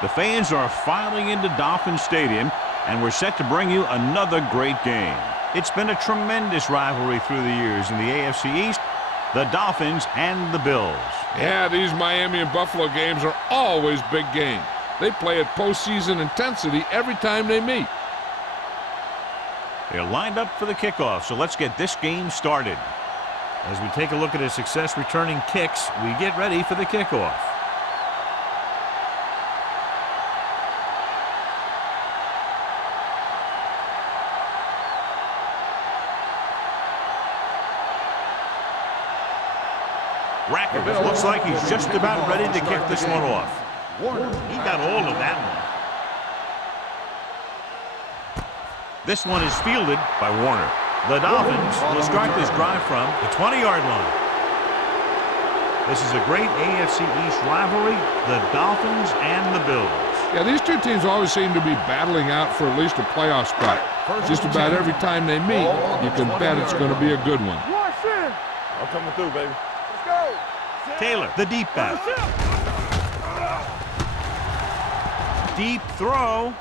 The fans are filing into Dolphin Stadium, and we're set to bring you another great game. It's been a tremendous rivalry through the years in the AFC East, the Dolphins and the Bills. Yeah, these Miami and Buffalo games are always big games. They play at postseason intensity every time they meet. They're lined up for the kickoff, so let's get this game started. As we take a look at his success returning kicks, we get ready for the kickoff. Rackers looks like he's just about ready to kick this one off. He got all of that one. This one is fielded by Warner. The Dolphins will start this drive from the 20-yard line. This is a great AFC East rivalry, the Dolphins and the Bills. Yeah, these two teams always seem to be battling out for at least a playoff spot. Just about every time they meet, you can bet it's going to be a good one. I'm coming through, baby. Taylor, the deep back. Deep throw.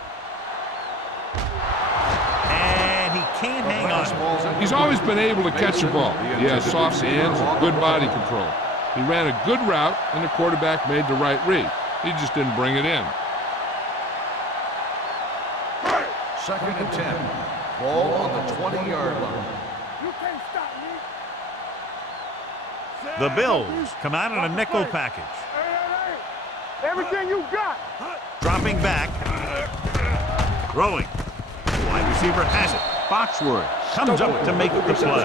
And he can't hang on. He's always been able to catch the ball. He has soft hands and good body control. He ran a good route, and the quarterback made the right read. He just didn't bring it in. 2nd and 10. Ball on the 20-yard line. You can't stop me. The Bills come out in a nickel package. Everything you got. Dropping back. Throwing. Wide receiver has it. Foxworth comes up to make the play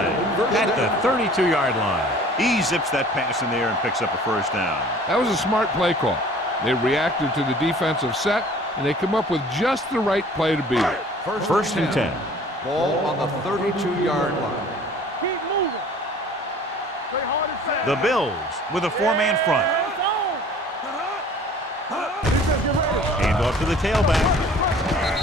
at the 32-yard line. He zips that pass in the air and picks up a first down. That was a smart play call. They reacted to the defensive set, and they come up with just the right play to beat it. First and 10. Ball on the 32-yard line. Keep moving. Play hard and fast. The Bills with a four-man front. Hand off to the tailback.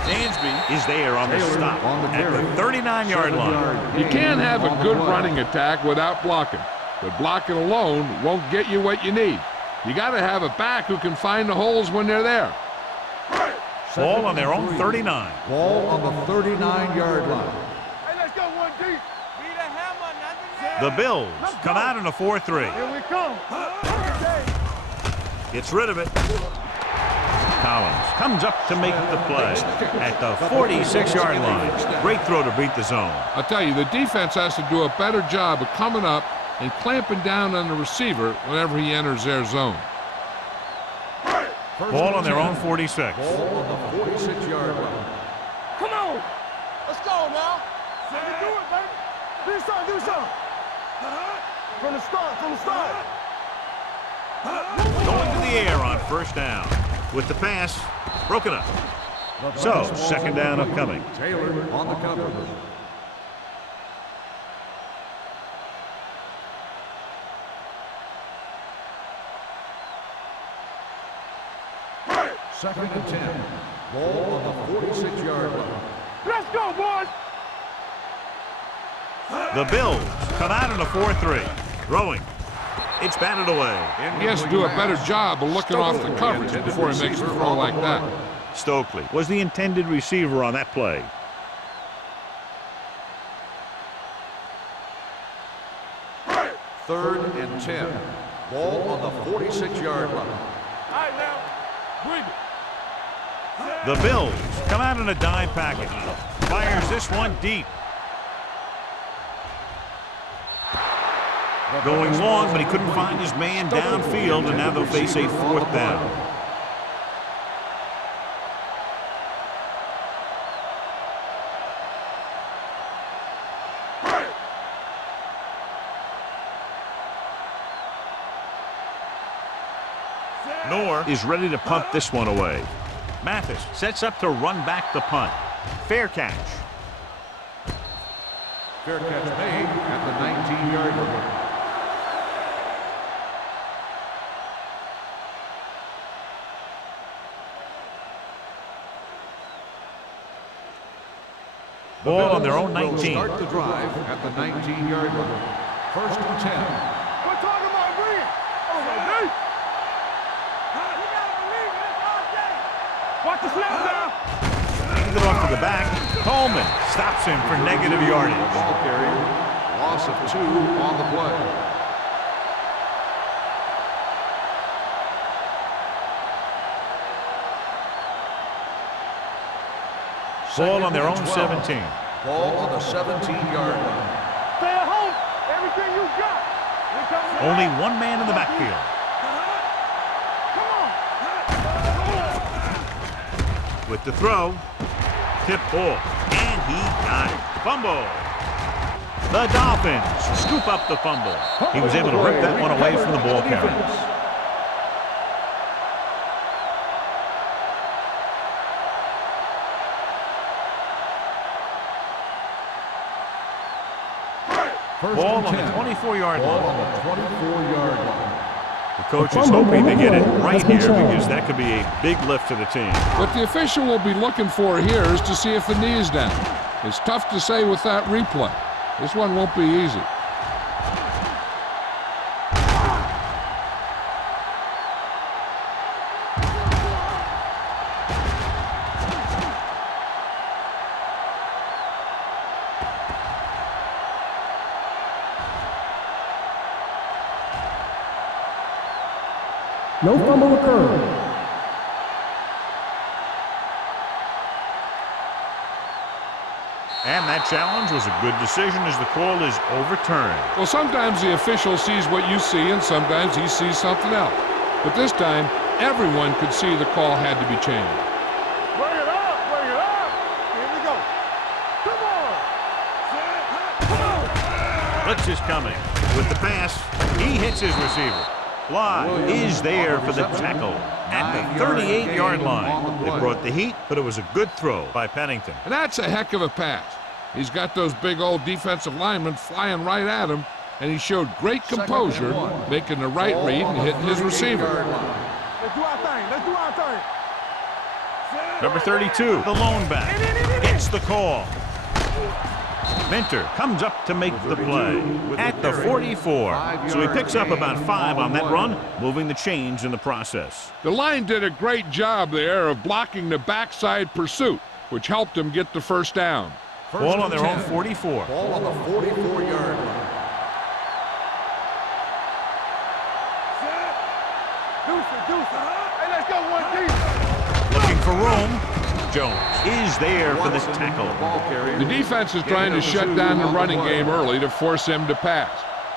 Dansby is there on the stop at the 39-yard line. You can't have a good running attack without blocking, but blocking alone won't get you what you need. You got to have a back who can find the holes when they're there. Ball on their own 39. Ball on the 39-yard line. Hey, let's go one deep. Be the hammer, nothing there. The Bills come out in a 4-3. Here we come. Gets rid of it. Collins comes up to make the play at the 46-yard line. Great throw to beat the zone. I'll tell you, the defense has to do a better job of coming up and clamping down on the receiver whenever he enters their zone. Ball on their own 46. Ball on the 46-yard line. Come on. Let's go now. Let me do it, baby. Do something, do something. From the start. Going to the air on first down. With the pass, broken up. So, second down upcoming. Taylor on the cover. Second and 10. Ball on the 46-yard line. Let's go, boys. The Bills come out in a 4-3. Throwing. It's batted away. He has to do a better job of looking off the coverage before he makes a throw like that. Stokely was the intended receiver on that play. Third and 10. Ball on the 46-yard line. All right, now. Bring it. The Bills come out in a dime package. Fires this one deep. Going long, but he couldn't find his man downfield, and now they'll face a fourth down. Noor is ready to punt this one away. Mathis sets up to run back the punt. Fair catch. Fair catch made at the 19-yard line. Ball on their own 19. Start the drive at the 19-yard line. First and 10. We're talking about bring it. Oh, my God. You gotta believe it. It's our day. Handing it off to the back. Coleman stops him for negative yardage. Ball carrier. Loss of 2 on the play. Ball on their own 17. Ball on the 17-yard line. Stay at home. Everything you got. Only one man in the backfield. With the throw, tip ball, and he got it. Fumble. The Dolphins scoop up the fumble. He was able to rip that one away from the ball carriers. Ball on the 24-yard Ball line. on the 24-yard line. The coach is hoping to get it right here because that could be a big lift to the team. What the official will be looking for here is to see if the knee is down. It's tough to say with that replay. This one won't be easy. No fumble occurred. And that challenge was a good decision as the call is overturned. Well, sometimes the official sees what you see and sometimes he sees something else. But this time, everyone could see the call had to be changed. Bring it up, bring it up. Here we go. Come on. Blitz is coming. With the pass, he hits his receiver. Bly is there for the tackle at the 38-yard line. They brought the heat, but it was a good throw by Pennington. And that's a heck of a pass. He's got those big old defensive linemen flying right at him, and he showed great composure, making the right read and hitting his receiver. Let's do our thing. Let's do our thing. Number 32, the lone back, gets the call. Minter comes up to make the play at the 44. So he picks up about 5 on that run, moving the chains in the process. The line did a great job there of blocking the backside pursuit, which helped him get the first down. Ball on their own 44. Ball on the 44-yard line. Deuce. Hey, let's go one deep. Looking for room. Jones is there for the tackle. The defense is trying to shut down the running game early to force him to pass.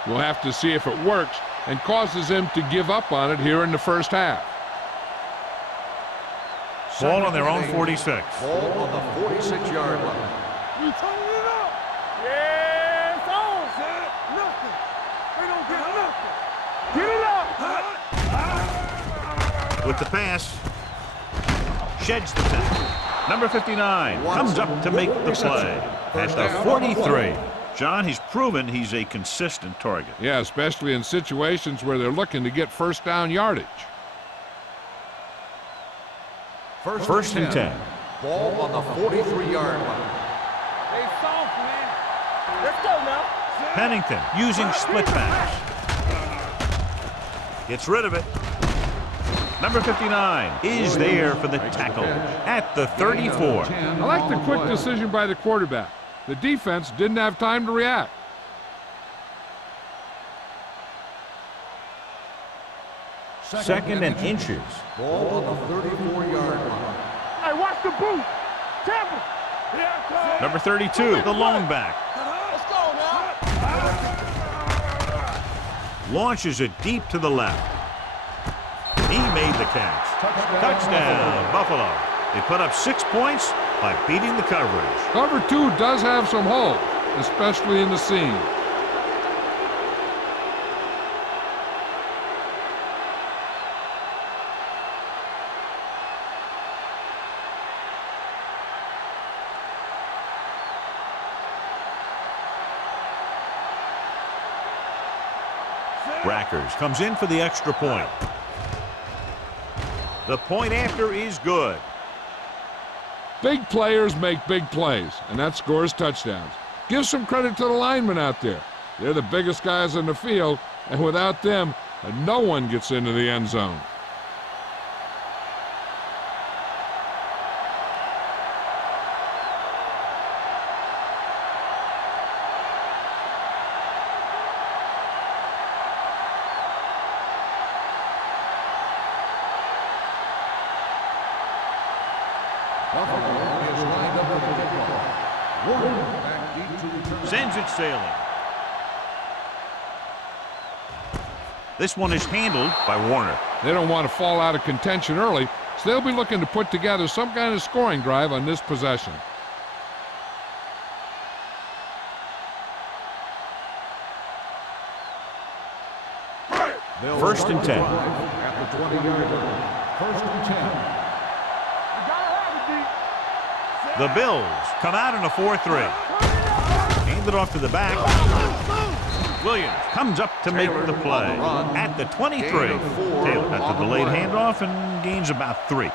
We'll have to see if it works and causes him to give up on it here in the first half. Ball on their own 46. Ball on the 46-yard line. We turning it up. Yeah, it's on. Nothing. They don't get nothing. Get it up. With the pass, sheds the tackle. Number 59 comes up to make the play at the 43. John, he's proven he's a consistent target. Yeah, especially in situations where they're looking to get first down yardage. First and 10. Ball on the 43-yard line. They soft, man. Let's go now. Pennington using split backs. Gets rid of it. Number 59 is there for the tackle at the 34. I like the quick decision by the quarterback. The defense didn't have time to react. Second and inches. Ball on the 34-yard line. Hey, watch the boot. Tampa. Yeah, Number 32, the lone back. let's go now. Launches it deep to the left. He made the catch. Touchdown, Buffalo. They put up 6 points by beating the coverage. Cover 2 does have some holes, especially in the seam. Rackers comes in for the extra point. The point after is good. Big players make big plays, and that scores touchdowns. Give some credit to the linemen out there. They're the biggest guys in the field, and without them, no one gets into the end zone. Buffalo is lined up for the kickoff. Warner back deep to return. Sends it sailing. This one is handled by Warner. They don't want to fall out of contention early, so they'll be looking to put together some kind of scoring drive on this possession. First and 10. At the 20-yard line. First and 10. You gotta have it, D. The Bills come out in a 4-3. Hand it off to the back. Williams comes up to make the play at the 23. Taylor got the delayed handoff and gains about 3.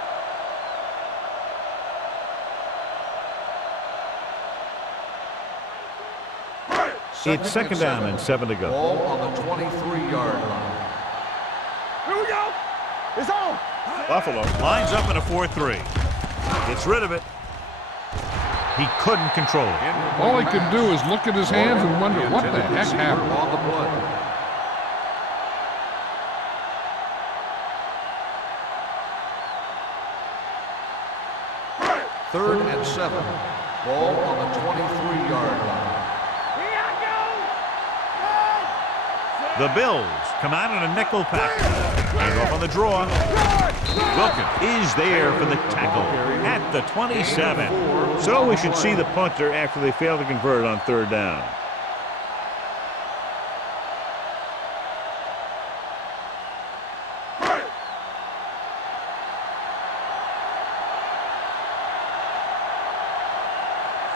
It's second down and 7 to go. Ball on the 23-yard line. Here we go. It's on. Buffalo lines up in a 4-3. Gets rid of it. He couldn't control it. All he can do is look at his hands and wonder what the heck happened. On the play. Third and 7. Ball on the 23-yard line. Here I go. The Bills come out in a nickel package. Hand off on the draw. Wilkins is there for the tackle at the 27. So we should see the punter after they fail to convert on third down.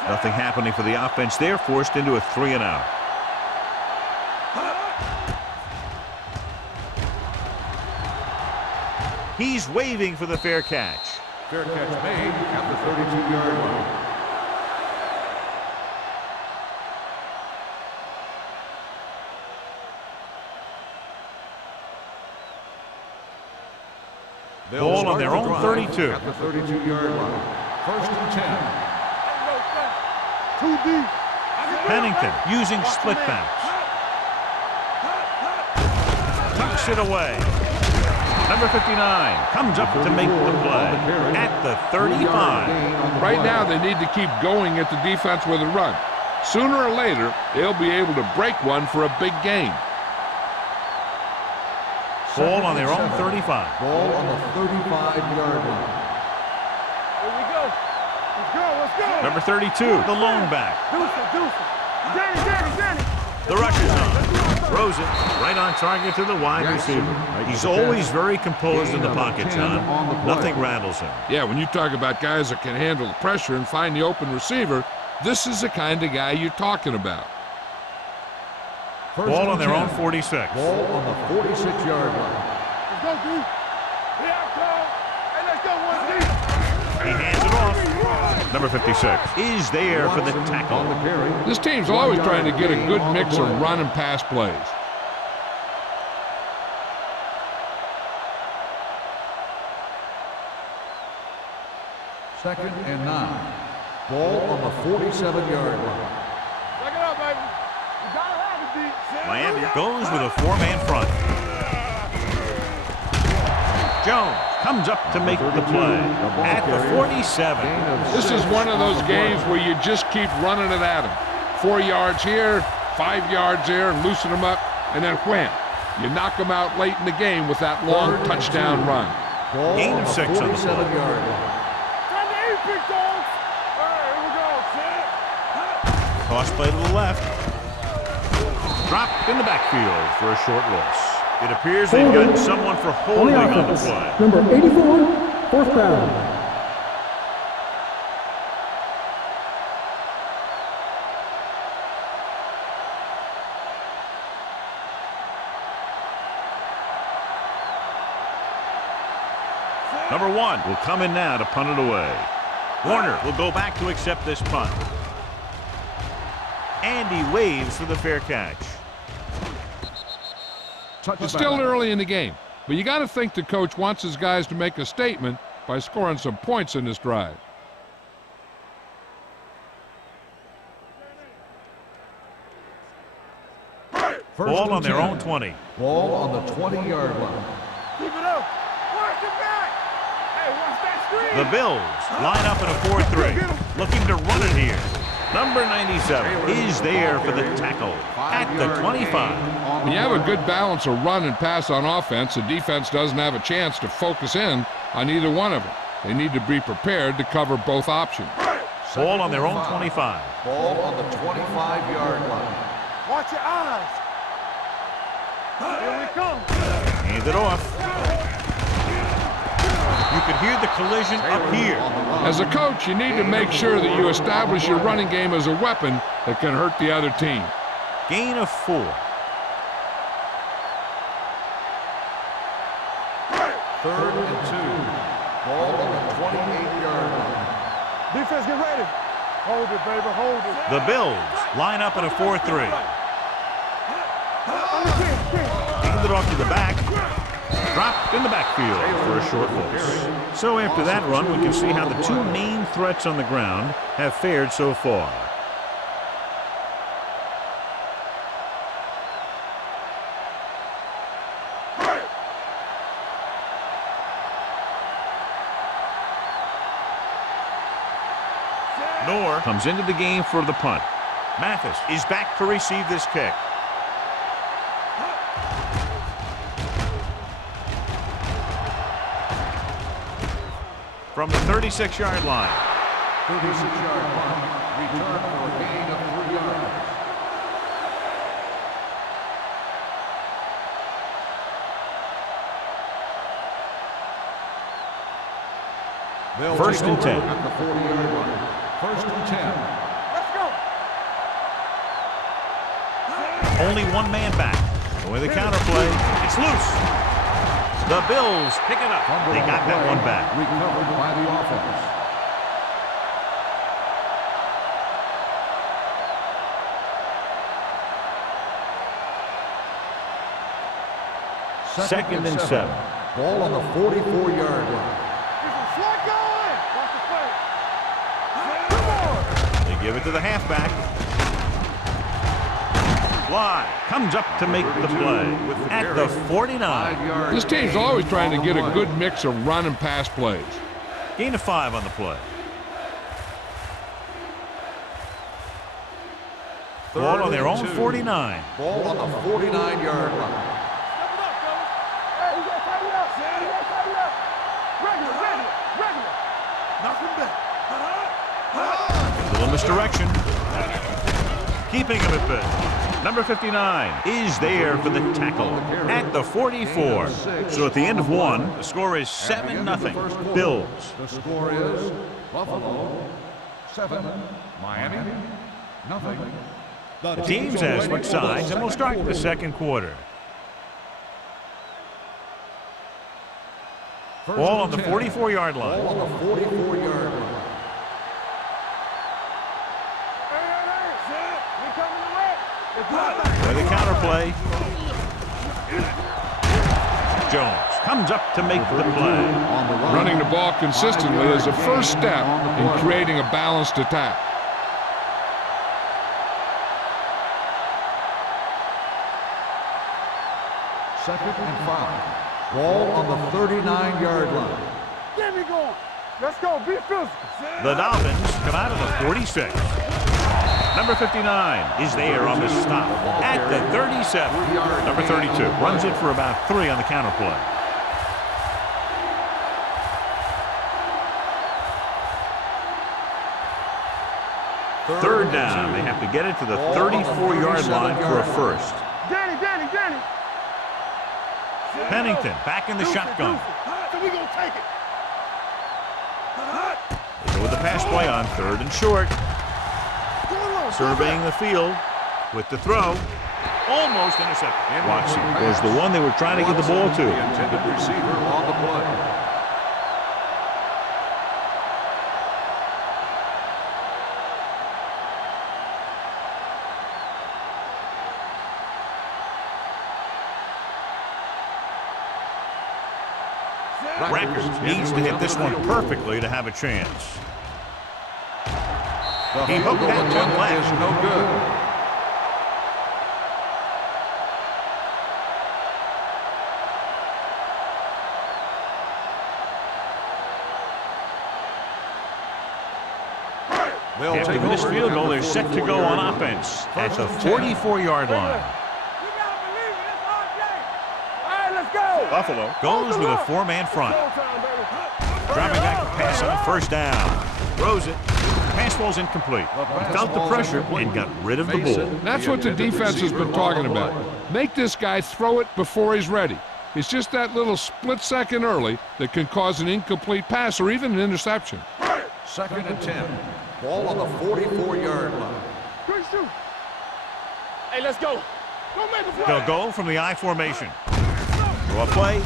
Nothing happening for the offense. They're forced into a 3-and-out. He's waving for the fair catch. Fair catch made at the 32-yard line. Ball on their own 32. At the 32-yard line. First and 10. Too deep. Pennington using split backs. Tucks it away. Number 59 comes up to make the play at the 35. Right now, they need to keep going at the defense with a run. Sooner or later, they'll be able to break one for a big gain. Ball on their own 35. Ball on the 35-yard line. Here we go. Let's go. Let's go. Number 32, the lone back. Deuce. Danny. The rush is on. Throws it right on target to the wide receiver. He's always very composed in the pocket, John. Nothing rattles him. Yeah, when you talk about guys that can handle the pressure and find the open receiver, this is the kind of guy you're talking about. Ball on their own 46. Ball on the 46-yard line. Let's go, D. Here I come. Hey, let's go, 1D. He hands it off. Number 56 is there for the tackle. This team's always trying to get a good mix of run and pass plays. Second and 9. Ball on the 47-yard line. Check it out, baby. You gotta have it, D. Miami goes with a 4-man front. Jones comes up to make the play at the 47. This is one of those games where you just keep running it at them. 4 yards here, 5 yards there, and loosen them up, and then wham. You knock them out late in the game with that long touchdown run. Gain of 6 on the play. Time to eat, big dogs. All right, here we go. Toss play to the left. Dropped in the backfield for a short loss. It appears they've got someone for holding on the play. Number 84, fourth down. Number 1 will come in now to punt it away. Warner will go back to accept this punt. And he waves for the fair catch. It's still early in the game, but you got to think the coach wants his guys to make a statement by scoring some points in this drive. Ball on their own 20. Ball on the 20-yard line. Keep it up. Work it back. Hey, watch that The Bills line up in a 4-3, looking to run it here. Number 97 is there for the tackle at the 25. When you have a good balance of run and pass on offense, the defense doesn't have a chance to focus in on either one of them. They need to be prepared to cover both options. Ball on their own 25. Ball on the 25-yard line. Watch your eyes. Here we come. Hand it off. You can hear the collision up here. As a coach, you need to make sure that you establish your running game as a weapon that can hurt the other team. Gain of 4. Third and 2. Ball on the 28-yard line. Defense, get ready. Hold it, baby, hold it. The Bills line up in a 4-3. Hand it off to the back. Dropped in the backfield for a short loss. So after that run, we can see how the two main threats on the ground have fared so far. Noor comes into the game for the punt. Mathis is back to receive this kick. From the 36-yard line. 36-yard punt. Return for a gain of 3 yards. First and 10. At the 40-yard line. First and 10. Let's go. Only one man back. With the counterplay, it's loose. The Bills pick it up. They got that one back. Recovered by the offense. Second and 7. Ball on the 44-yard line. Slide going. Watch the play. They give it to the halfback. Fly comes up to make the play at the 49. This team's always trying to get a good mix of run and pass plays. Gain of 5 on the play. Ball on their own 49. Ball on the 49-yard line. Little misdirection. Keeping him at bay. Number 59 is there for the tackle at the 44. So at the end of one, the score is 7-0. Bills. The score is Buffalo 7, Miami nothing. The teams have switched sides, and we'll start the second quarter. Ball on the 44-yard line. Ball on the 44-yard line. With the counterplay. Jones comes up to make the play. Running the ball consistently is a first step in creating a balanced attack. Second and 5. Ball on the 39-yard line. Get me going. Let's go. Be physical. The Dolphins come out of the 46. Number 59 is there on the stop at the 37. Number 32 runs it for about 3 on the counterplay. Third down. They have to get it to the 34-yard line for a first. Danny. Pennington back in the shotgun. So we gonna take it. They go with the pass play on 3rd and short. Surveying the field with the throw. Almost intercepted. Watson was the one they were trying to get the ball to. The intended receiver on the play. Records needs to hit this one perfectly to have a chance. He hooked that one left. Is no good. They'll After take this over field goal, at they're the set to go 44 on yard offense line. at the First and 10. 44-yard line. We gotta believe it. It's our game. All right, let's go. Buffalo. Goes with a four-man front. Showtime, baby. Dropping back to pass on first down. Throws it. Pass ball's incomplete. He felt the pressure and got rid of the ball. That's what the defense has been talking about. Make this guy throw it before he's ready. It's just that little split second early that can cause an incomplete pass or even an interception. Second and 10. Ball on the 44-yard line. Quick shoot. Hey, let's go. Go make a play. They'll go from the I formation. Draw play.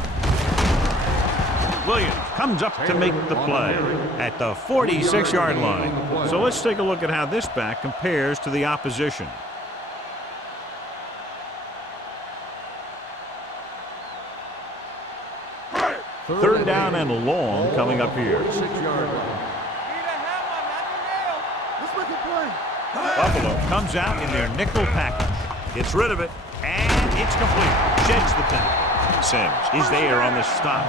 Williams comes up to make the play at the 46-yard line. So let's take a look at how this back compares to the opposition. Third down and long coming up here. 6-yard line. Buffalo comes out in their nickel package. Gets rid of it, and it's complete. Sheds the tackle. Sims is there on the stop.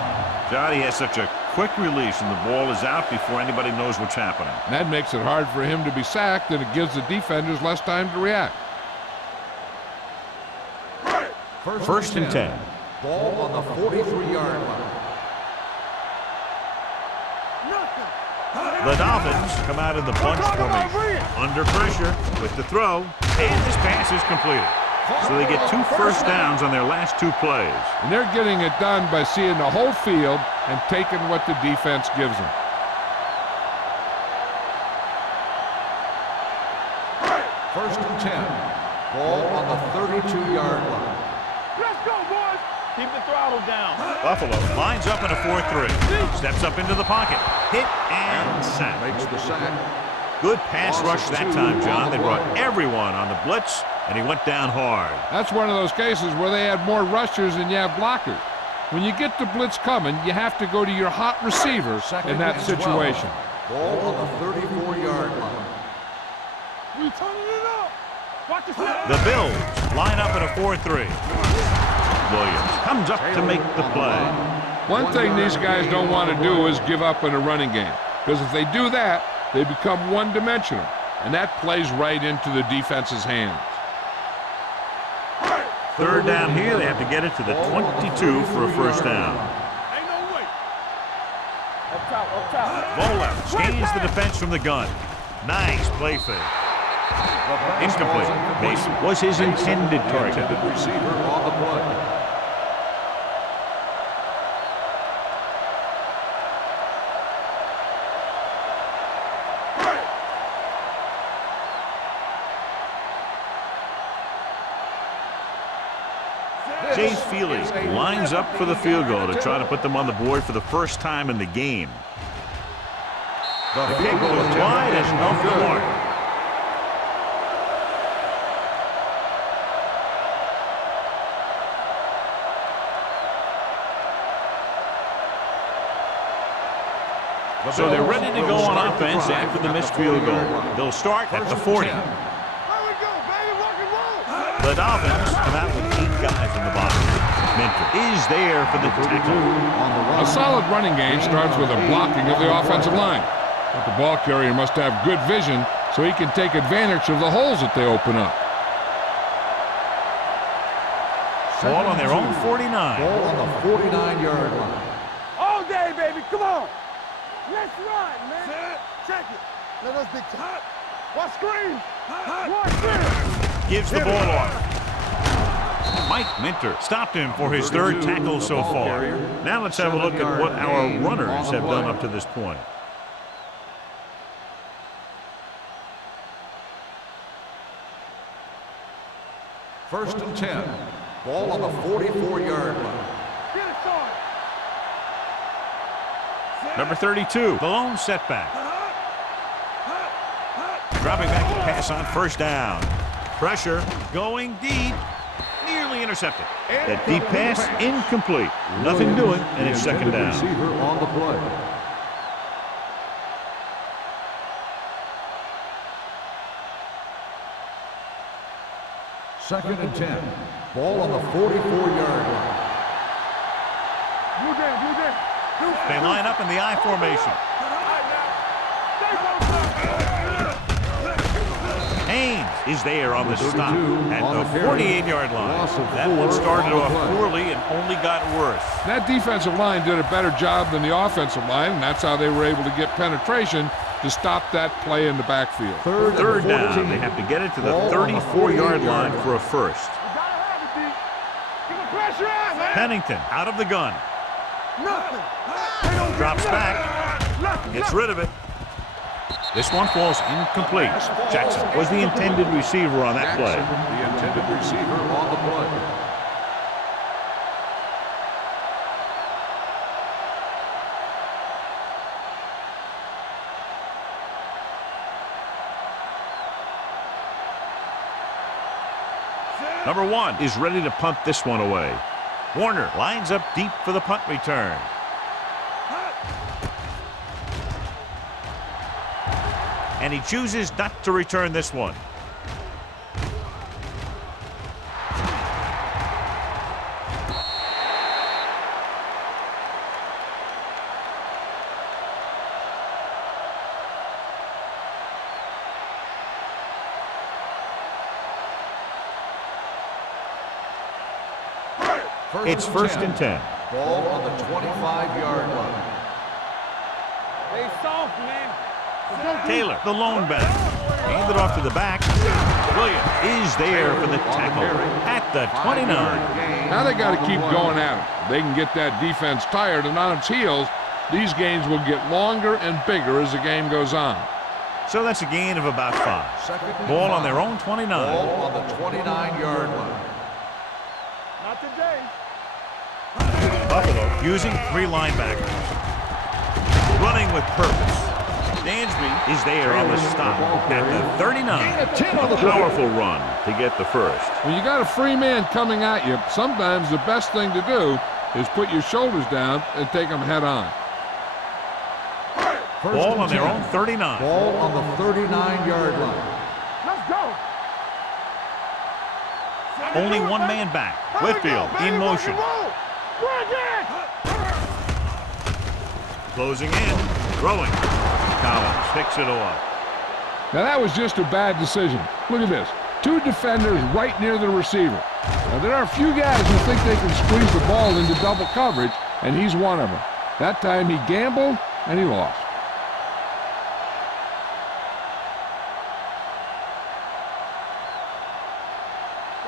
Johnny has such a quick release, and the ball is out before anybody knows what's happening. That makes it hard for him to be sacked, and it gives the defenders less time to react. First and 10. Ball on the 43-yard line. The Dolphins come out in the bunch formation. Under pressure with the throw, and this pass is completed. So they get 2 first downs on their last 2 plays. And they're getting it done by seeing the whole field and taking what the defense gives them. First and 10. Ball on the 32-yard line. Let's go, boys. Keep the throttle down. Buffalo lines up in a 4-3. Steps up into the pocket. Hit and sack. Makes the sack. Good pass rush that time, John. They brought everyone on the blitz, and he went down hard. That's one of those cases where they had more rushers than you have blockers. When you get the blitz coming, you have to go to your hot receiver in that situation. Ball on the 34-yard line. We turning it up. Watch the snap. The Bills line up in a 4-3. Williams comes up to make the play. One thing these guys don't want to do is give up in a running game, because if they do that, they become one-dimensional, and that plays right into the defense's hands. Third down here, they have to get it to the 22 for a first down. Ain't no way. Up top, up top. Ball left, scans the defense from the gun. Nice play fake. Incomplete. Mason was his intended target. Receiver on the play. Chase Feely lines up for the field goal to try to put them on the board for the first time in the game. The kick goes wide and off the mark. So they're ready to go on offense after the missed field goal. They'll start at the 40. There we go, baby. Rock and roll. The Dolphins come out with 8 guys in the box. Minter is there for the tackle. A solid running game starts with a blocking of the offensive line. But the ball carrier must have good vision so he can take advantage of the holes that they open up. Ball on their own 49. Ball on the 49-yard line. All day, baby. Come on. Let's ride, man. Check it. Let us be hot. Watch screen. Watch this. Gives the ball off. Mike Minter stopped him for his 3rd tackle so far. Now let's have a look at what our runners have done up to this point. First and 10. Ball on the 44-yard line. Get it started. Number 32, the lone setback. Dropping back to pass on first down. Pressure going deep. Nearly intercepted. That deep pass incomplete. Nothing doing, and it's second down. Receiver on the play. Second and 10. Ball on the 44-yard line. You there. They line up in the I formation. Haynes is there on the stop at on the the carry. 48-yard line. Loss of That one 4 started on the off play. poorly and only got worse. That defensive line did a better job than the offensive line, and that's how they were able to get penetration to stop that play in the backfield. Third down. They have to get it to the 34-yard line for a first. You gotta have it, D. Give him pressure on, man. Pennington out of the gun. Nothing. Drops back. Gets rid of it. This one falls incomplete. Jackson was the intended receiver on that play. The intended receiver on the play. Number 1 is ready to punt this one away. Warner lines up deep for the punt return. And he chooses not to return this one. It's first and 10. Ball on the 25-yard line. They soft, man. Taylor, the lone back. Handed off to the back. Williams is there for the tackle at the 29. Now they got to keep going at it. They can get that defense tired and on its heels. These games will get longer and bigger as the game goes on. So that's a gain of about 5. Second and Ball on 5. their own 29. Ball on the 29-yard line. Not today. Buffalo using 3 linebackers. Running with purpose. Dansby is there on the stop at the 39. Powerful run to get the first. When you got a free man coming at you, sometimes the best thing to do is put your shoulders down and take them head on. Ball on their own 39. Ball on the 39-yard line. Let's go. Only one man back. Whitfield in motion. Closing in. Throwing. Collins picks it off. Now that was just a bad decision. Look at this. 2 defenders right near the receiver. Now there are a few guys who think they can squeeze the ball into double coverage, and he's one of them. That time he gambled, and he lost.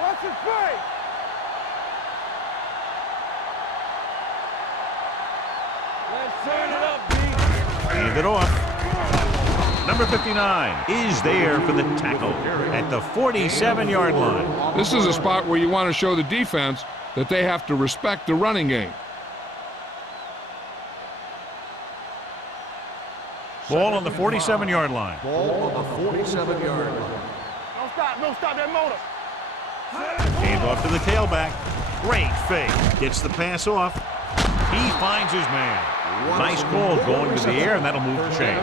Watch it play. Let's turn it up, B. Hand it off. Number 59 is there for the tackle at the 47-yard line. This is a spot where you want to show the defense that they have to respect the running game. Ball on the 47-yard line. Ball on the 47-yard line. Don't stop that motor. Hand off to the tailback. Great fake. Gets the pass off. He finds his man. Nice call going to the air, and that'll move the chain.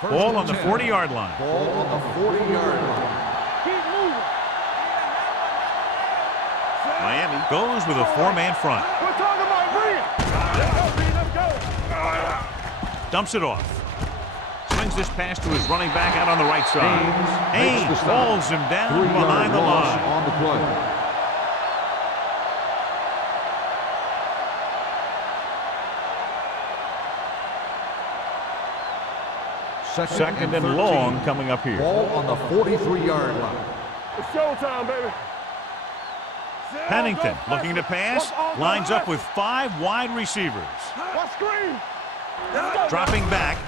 Ball on the 40-yard line. Ball on the 40-yard line. Keep moving. Miami goes with a 4-man front. We're talking about Bree. Let's go. Dumps it off. Swings this pass to his running back out on the right side. Haynes falls him down behind the line. On the play. Second and long coming up here. Ball on the 43-yard line. It's showtime, baby. Pennington looking to pass. Lines up with 5 wide receivers. What screen? Dropping back.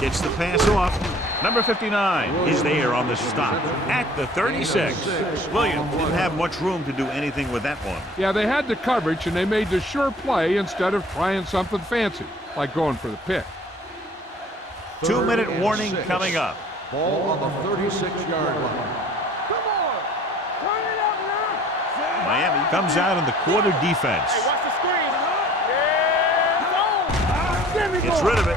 Gets the pass off. Number 59 is there on the stop at the 36. Williams didn't have much room to do anything with that one. Yeah, they had the coverage, and they made the sure play instead of trying something fancy, like going for the pick. 2-minute warning coming up. Ball on the 36-yard line. Come on. Turn it up now. Miami comes out in the quarter defense. Hey, watch the screen. Yeah, zone. Gets rid of it.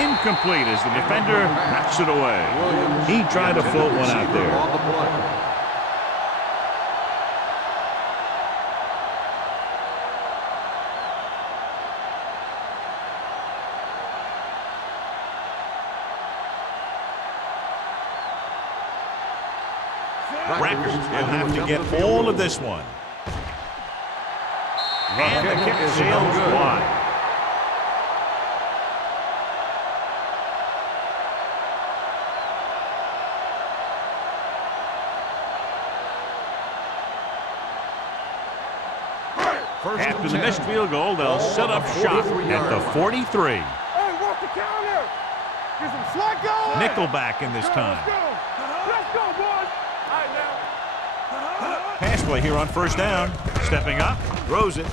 Incomplete as the defender knocks it away. He tried to float one out there. On the play. Records. He'll have to get all of this one. And the kick sails wide. After the missed field goal, they'll set up shop at the 43. Hey, what's the counter? Get some slack going. Nickelback in this time. Let's go. Let's go, boys. All right, now. Pass play here on first down. Stepping up, throws it.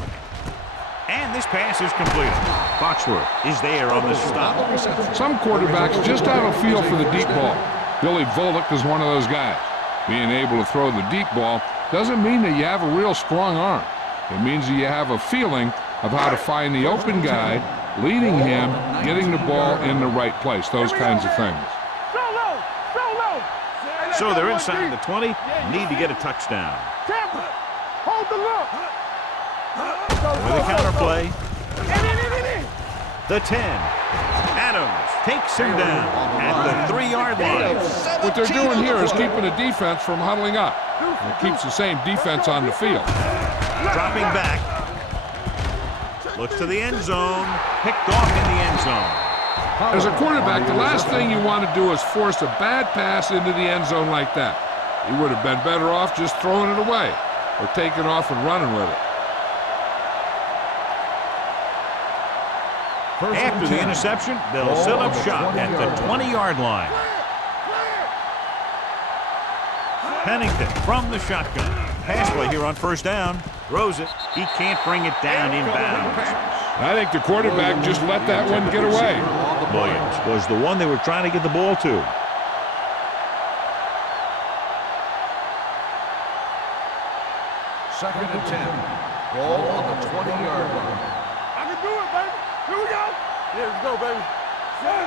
And this pass is completed. Foxworth is there on the stop. Some quarterbacks just have a feel for the deep ball. Billy Volek is one of those guys. Being able to throw the deep ball doesn't mean that you have a real strong arm. It means that you have a feeling of how to find the open guy, leading him, getting the ball in the right place, those kinds of things. So they're inside the 20, need to get a touchdown. Hold the look. With a counter play. The 10. Adams takes him down at the 3-yard line. What they're doing here is keeping the defense from huddling up. It keeps the same defense on the field. Dropping back. Looks to the end zone. Picked off in the end zone. As a quarterback, the last thing you want to do is force a bad pass into the end zone like that. You would have been better off just throwing it away or taking off and running with it. After the interception, they'll set up shop at the 20-yard line. Pennington from the shotgun. Pass play here on first down. Throws it. He can't bring it down inbounds. I think the quarterback just let that one get away. Williams was the one they were trying to get the ball to. Second and 10. Ball on the 20-yard line. I can do it, baby. Here we go. Yeah, let's go, baby.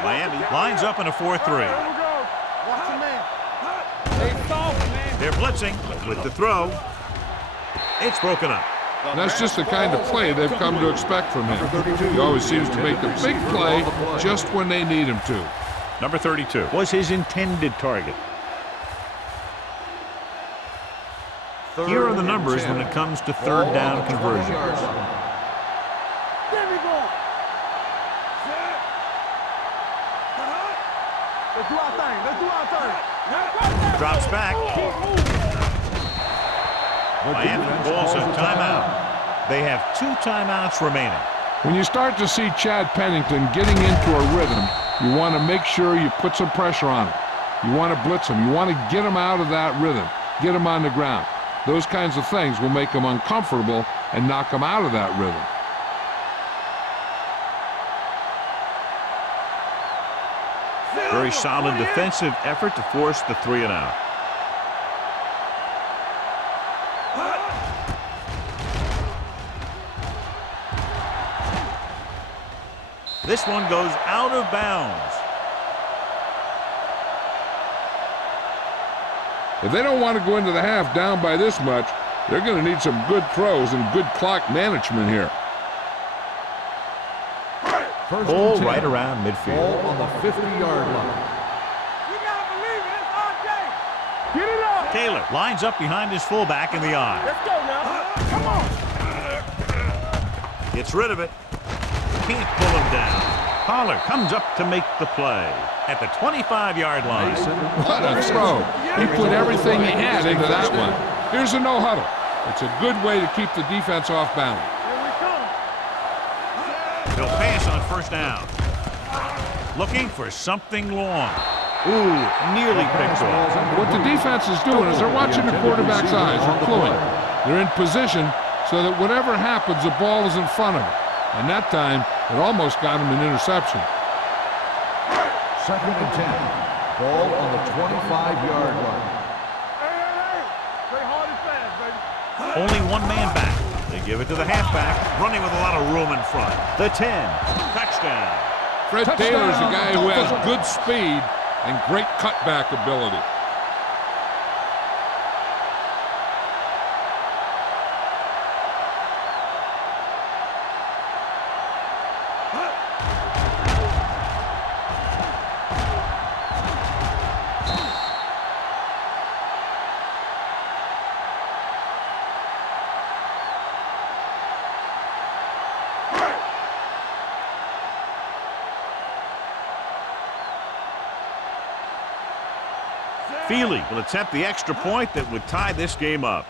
Miami lines up in a 4-3. Here we go. Watch the man. Hey, soft, man. They're blitzing with the throw. It's broken up. That's just the kind of play they've come to expect from him. He always seems to make the big play just when they need him to. Number 32 was his intended target. Here are the numbers when it comes to third down conversion. There we go. Let's do our thing. Let's do our thing. Drops back. Miami calls a timeout. They have 2 timeouts remaining. When you start to see Chad Pennington getting into a rhythm, you want to make sure you put some pressure on him. You want to blitz him. You want to get him out of that rhythm, get him on the ground. Those kinds of things will make him uncomfortable and knock him out of that rhythm. Very solid defensive effort to force the 3 and out. This one goes out of bounds. If they don't want to go into the half down by this much, they're going to need some good throws and good clock management here. Ball right around midfield. Ball on the 50-yard line. You gotta believe it. It's RJ. Get it up. Taylor lines up behind his fullback in the eye. Let's go now. Come on. Gets rid of it. Can't pull him down. Pollard comes up to make the play at the 25-yard line. What a throw. He put everything he had into that one. Here's a no huddle. It's a good way to keep the defense off balance. Here we come. He'll pass on first down. Looking for something long. Ooh, nearly picked off. What the defense is doing is they're watching the quarterback's eyes. They're cluing. They're in position so that whatever happens, the ball is in front of them. And that time, it almost got him an interception. Second and 10. Ball on the 25-yard line. Hey. Play hard and fast, baby. Only one man back. They give it to the halfback, running with a lot of room in front. The 10. Touchdown. Fred Taylor's a guy who has good speed and great cutback ability. Feely will attempt the extra point that would tie this game up.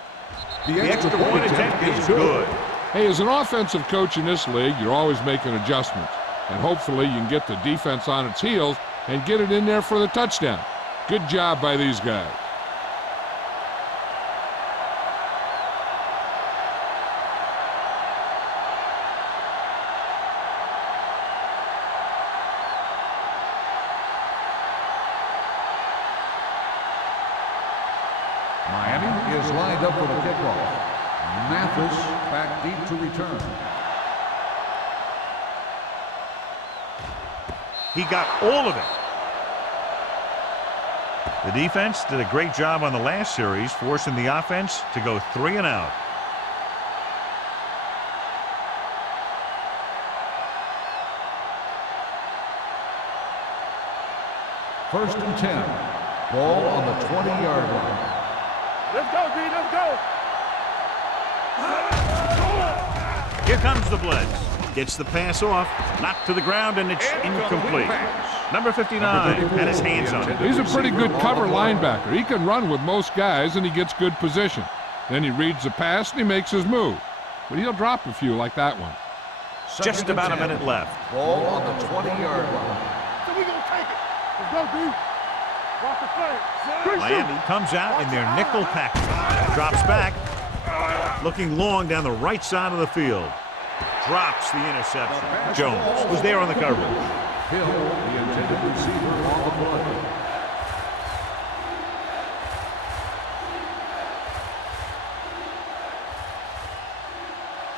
The extra point attempt is good. Hey, as an offensive coach in this league, you're always making adjustments. And hopefully you can get the defense on its heels and get it in there for the touchdown. Good job by these guys. Miami is lined up for the kickoff. Mathis back deep to return. He got all of it. The defense did a great job on the last series, forcing the offense to go 3 and out. First and 10. Ball on the 20-yard line. Let's go, D. Let's go. Here comes the blitz. Gets the pass off, knocked to the ground, and it's incomplete. Number 59 had his hands on it. He's a pretty good cover linebacker. He can run with most guys, and he gets good position. Then he reads the pass, and he makes his move. But he'll drop a few like that one. Just about a minute left. Ball on the 20-yard line. So we gonna take it. Let's go, D. Watch the flank. Miami comes out in their nickel package. Drops back, looking long down the right side of the field. Drops the interception. Jones was there on the coverage. Hill, the intended receiver on the play.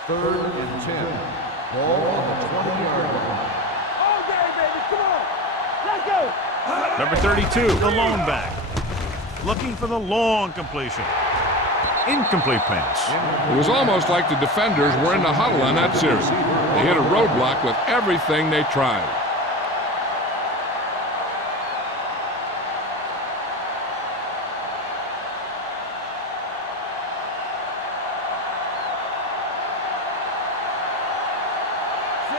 Third and 10. Ball on the 20-yard line. All day, baby. Come on. Let's go. Number 32, the lone back. Looking for the long completion. Incomplete pass. It was almost like the defenders were in the huddle on that series. They hit a roadblock with everything they tried.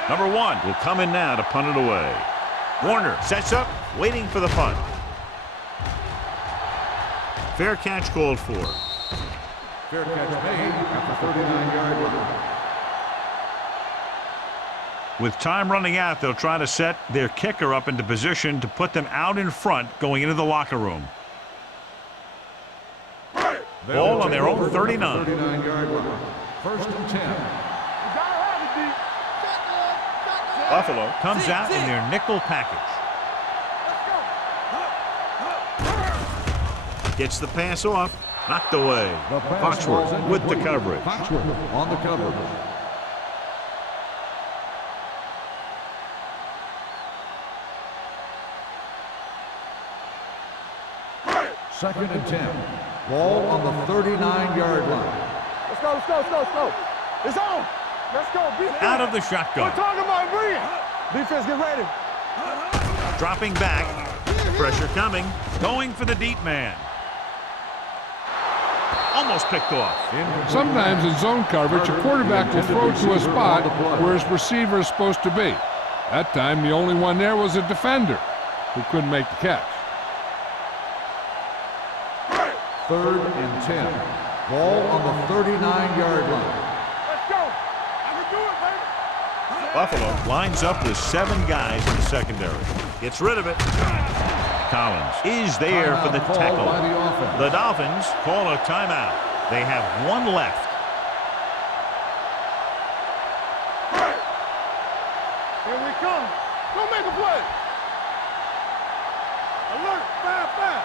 Number 1 will come in now to punt it away. Warner sets up, waiting for the punt. Fair catch called for. Fair catch made at the 39-yard line. With time running out, they'll try to set their kicker up into position to put them out in front going into the locker room. Ball on their own 39. 39-yard line. First and 10. Buffalo comes out in their nickel package. Gets the pass off, knocked away. Foxworth with the coverage. Foxworth on the coverage. Second and 10. Ball on the 39-yard line. Let's go, let's go, let's go, let's go. It's on. Let's go. Defense. Out of the shotgun. We're talking about bring. Defense, get ready. Dropping back. Pressure coming. Going for the deep man. Almost picked off. Sometimes in zone coverage, a quarterback will throw to a spot where his receiver is supposed to be. That time, the only one there was a defender who couldn't make the catch. Third and 10. Ball on the 39-yard line. Let's go. I can do it, baby. Buffalo lines up with 7 guys in the secondary. Gets rid of it. Collins is there for the tackle. The Dolphins call a timeout. They have 1 left. Here we come. Go make a play. Alert. 5-5.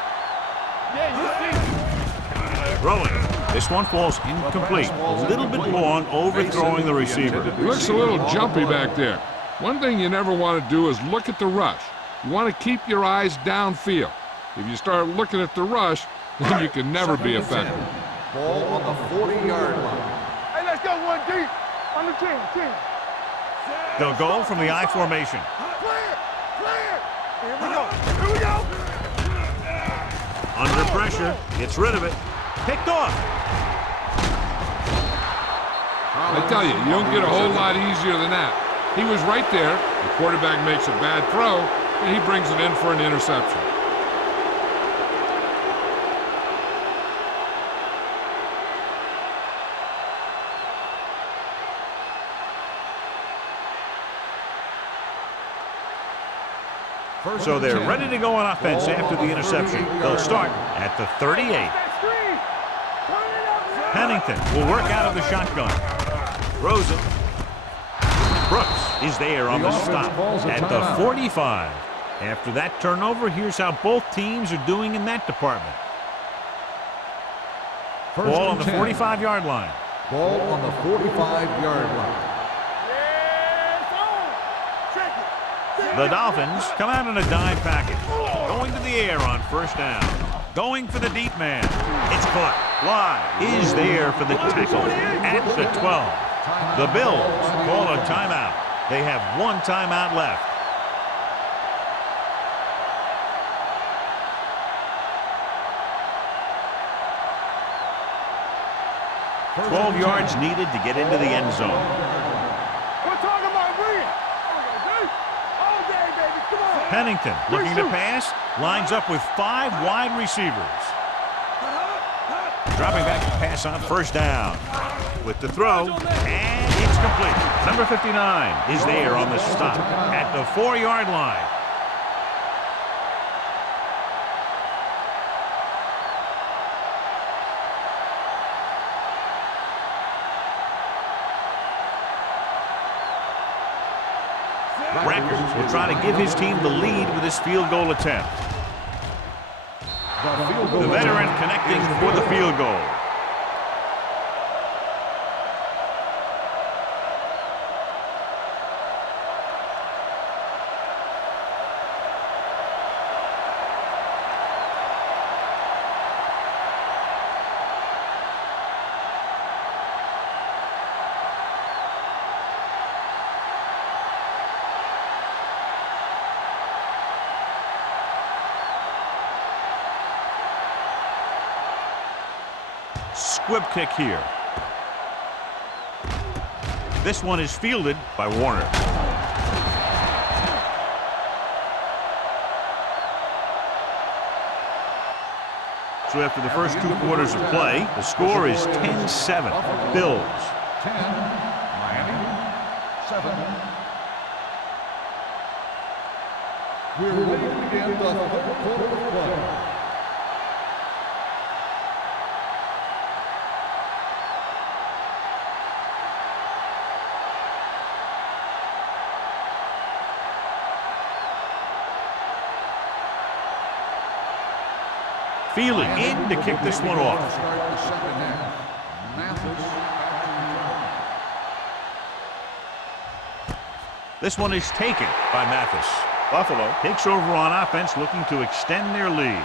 Yeah, you see. Throwing. This one falls incomplete. A little bit long, overthrowing the receiver. He looks a little jumpy back there. One thing you never want to do is look at the rush. You want to keep your eyes downfield. If you start looking at the rush, then you can never be effective. Ball on the 40-yard line. Hey, let's go 1 deep. On the 10. They'll go from the I formation. Clear. Here we go. Under pressure. Gets rid of it. Picked off. I tell you, you don't get a whole lot easier than that. He was right there. The quarterback makes a bad throw, and he brings it in for an interception. So they're ready to go on offense after the interception. They'll start at the 38. Pennington will work out of the shotgun. Throws it. Brooks is there on the stop at the 45. After that turnover, here's how both teams are doing in that department. Ball on the 45-yard line. Ball on the 45-yard line. The Dolphins come out in a dime package. Going to the air on first down. Going for the deep man. It's caught. Bly is there for the tackle at the 12. The Bills call a timeout. They have one timeout left. $12 yards needed to get into the end zone. We're talking about Green. All day, baby. Come on. Pennington looking to pass. Lines up with 5 wide receivers. Dropping back to pass on first down. With the throw, and it's complete. Number 59 is there on the stop at the 4-yard line. Rackers will try to give his team the lead with his field goal attempt. The veteran connecting for the field goal. Squib kick here. This one is fielded by Warner. So after the first 2 quarters of play, the score is 10-7. Bills. 10, Miami, 7. We're ready to begin the third quarter of play. Feeling in to kick this one off. This one is taken by Mathis. Buffalo takes over on offense, looking to extend their lead.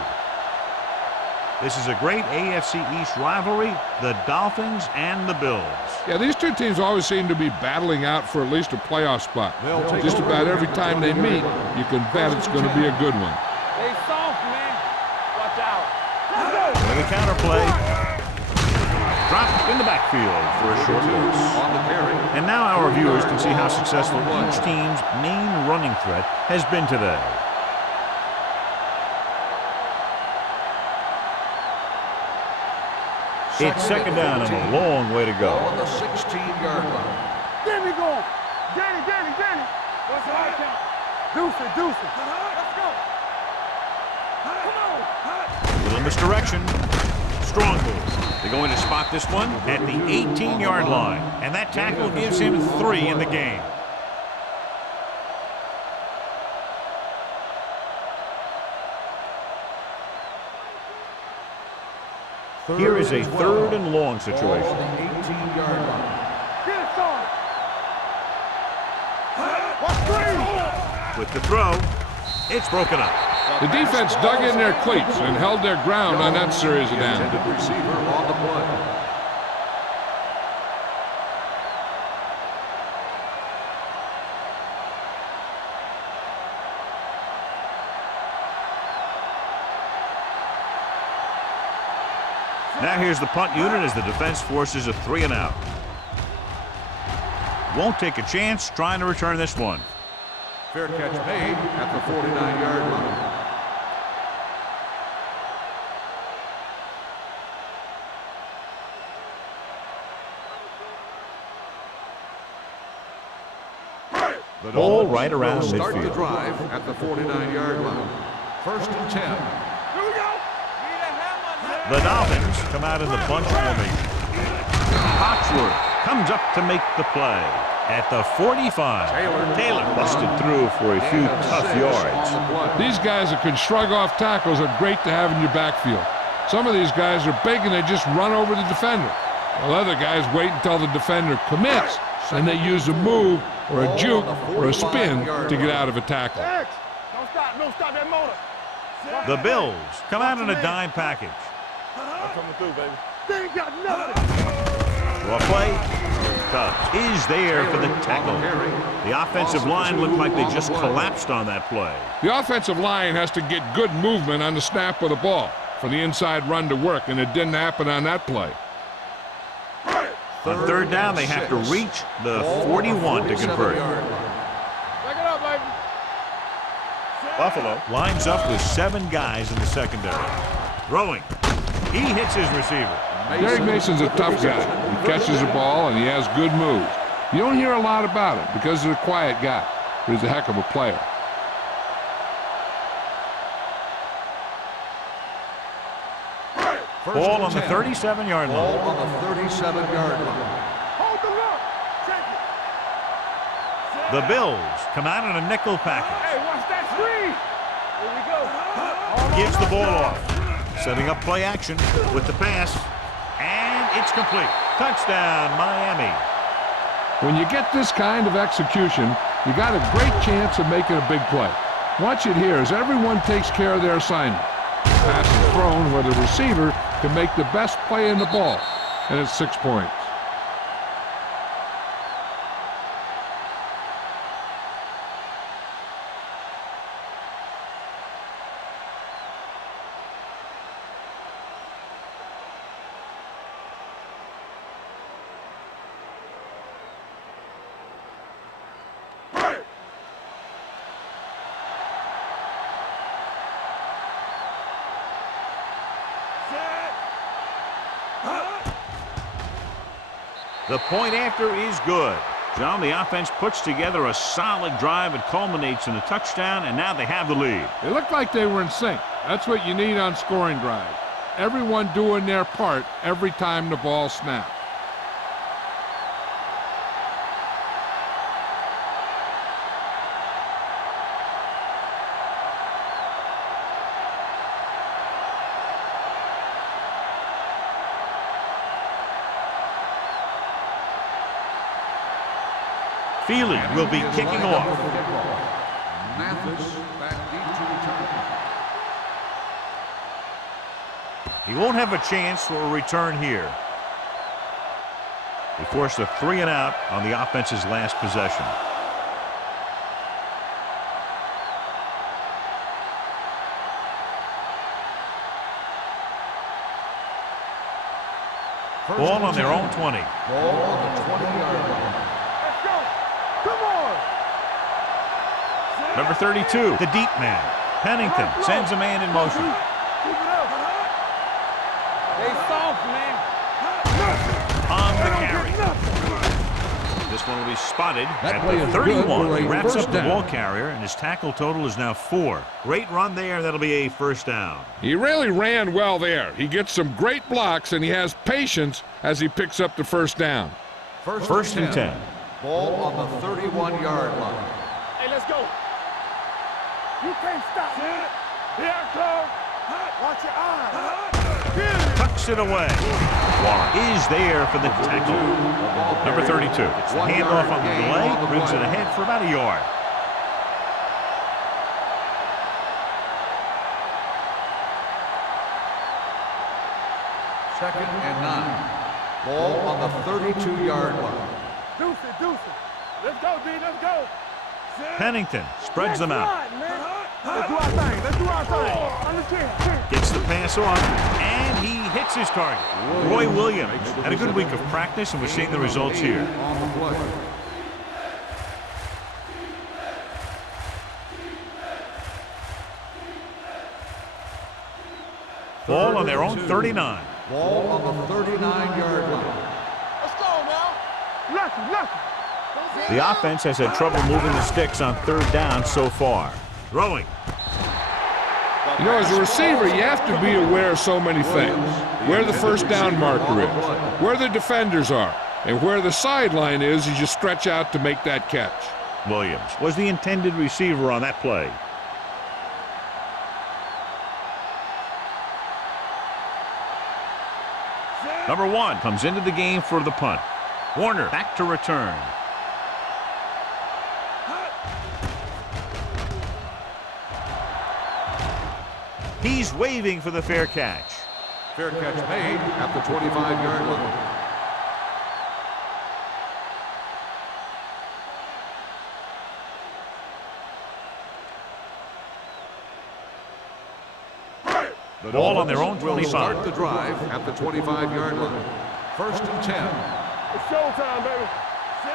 This is a great AFC East rivalry, the Dolphins and the Bills. Yeah, these two teams always seem to be battling out for at least a playoff spot. Just about every time they meet, you can bet it's going to be a good one. Stay soft, man. Watch out. With a counterplay. Dropped in the backfield for a short loss. And now our viewers can see how successful each team's main running threat has been today. It's second down and a long way to go. On the 16-yard line. Danny go. Danny. What's that? Deuce it. Let's go. Come on. Little misdirection. Strong move. They're going to spot this one at the 18-yard line. And that tackle gives him 3 in the game. Here is a 3rd and long situation. On the 18-yard line. Get it, son. What's 3? With the throw, it's broken up. The defense dug in their cleats and held their ground on that series of downs. Intended receiver on the play. Now here's the punt unit as the defense forces a 3 and out. Won't take a chance trying to return this one. Fair catch made at the 49-yard line. The Ball Dolphins right around will start the midfield. drive at the 49-yard line. 1st and 10. Here we go. The Dolphins come out in the bunch formation. Foxworth comes up to make the play. At the 45, Taylor busted through for a few tough yards. These guys that can shrug off tackles are great to have in your backfield. Some of these guys are big and they just run over the defender. While other guys wait until the defender commits and they use a move or a juke or a spin to get out of a tackle. Don't stop that motor. The Bills come out in a dime package. I'm coming through, baby. They ain't got nothing. Well, play is there for the tackle. The offensive line looked like they just collapsed on that play. The offensive line has to get good movement on the snap of the ball for the inside run to work, and it didn't happen on that play. On 3rd down, they have to reach the 41 to convert. Back it up, baby. Buffalo. Lines up with 7 guys in the secondary. Throwing. He hits his receiver. Derek Mason's a tough guy. He catches the ball and he has good moves. You don't hear a lot about him because he's a quiet guy, but he's a heck of a player. Ball on the 37-yard line. Ball on the 37-yard line. Hold the look. Check it. The Bills come out in a nickel package. Hey, watch that screen. Here we go. Gives the ball off. Setting up play action with the pass. And it's complete. Touchdown, Miami. When you get this kind of execution, you got a great chance of making a big play. Watch it here as everyone takes care of their assignment. Pass is thrown where the receiver can make the best play in the ball, and it's 6 points. The point after is good. John, the offense puts together a solid drive. It culminates in a touchdown, and now they have the lead. It looked like they were in sync. That's what you need on scoring drives. Everyone doing their part every time the ball snaps. Feely will be kicking off. Mathis back deep to return. He won't have a chance for a return here. He forced a 3-and-out on the offense's last possession. Ball on their own 20. Ball on the 20-yard line. Let's go. Come on. Number 32, the deep man. Pennington sends a man in motion. Keep it up. Stay soft, man. On the carry. This one will be spotted That at play the is good 31. for a He wraps first up the down. ball carrier, and his tackle total is now 4. Great run there. That'll be a first down. He really ran well there. He gets some great blocks, and he has patience as he picks up the first down. First and 10. Ball on the 31-yard line. Hey, let's go. You can't stop, man. Here I come. Watch your eyes. Tucks it away. Warren is there for the tackle. Number 32. It's the handoff on the delay. Brings it ahead for about a yard. Second and 9. Ball on the 32-yard line. Deuce it. Let's go, D. Let's go. Pennington spreads them out. Right, man. Let's do our thing. Understand. Gets the pass off, and he hits his target. Roy Williams had a good week of practice, and we're seeing the results here. On the play. Ball on their own 39. Ball on the 39-yard line. Let's go now. Lucky. The offense has had trouble moving the sticks on third down so far. Throwing. You know, as a receiver, you have to be aware of so many things. Where the first down marker is, where the defenders are, and where the sideline is as you stretch out to make that catch. Williams was the intended receiver on that play. Number 1 comes into the game for the punt. Warner back to return. He's waving for the fair catch. Fair catch made at the 25-yard line. The ball on their own 25. Start the drive at the 25-yard line. First and 10. It's showtime, baby.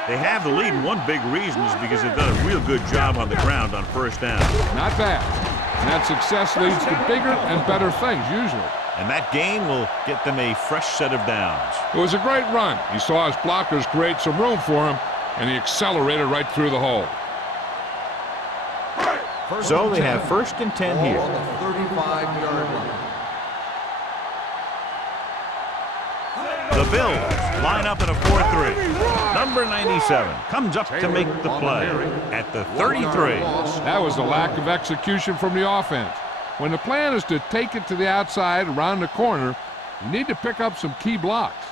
They have the lead, and one big reason is because they've done a real good job on the ground on first down. Not bad. And that success leads to bigger and better things, usually. And that gain will get them a fresh set of downs. It was a great run. He saw his blockers create some room for him, and he accelerated right through the hole. So they have first and 10 here. On the 35-yard line. The Bills line up in a 4-3. Number 97 comes up to make the play at the 33. That was the lack of execution from the offense. When the plan is to take it to the outside around the corner, you need to pick up some key blocks.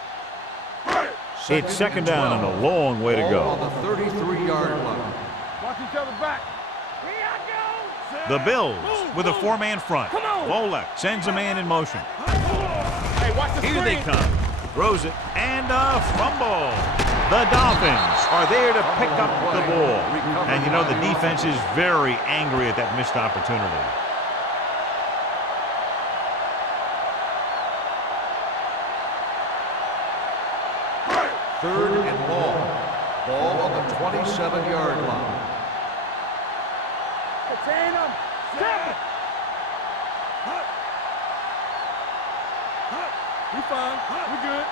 It's second down and a long way to On go. the 33-yard line. Watch each other back. The Bills with a four-man front. Wolek sends a man in motion. Hey, watch the screen. Here they come. Throws it, and a fumble. The Dolphins are there to pick up the ball. And you know the defense is very angry at that missed opportunity. Third and long. Ball on the 27-yard line. Contain him. Step. We fine. We good.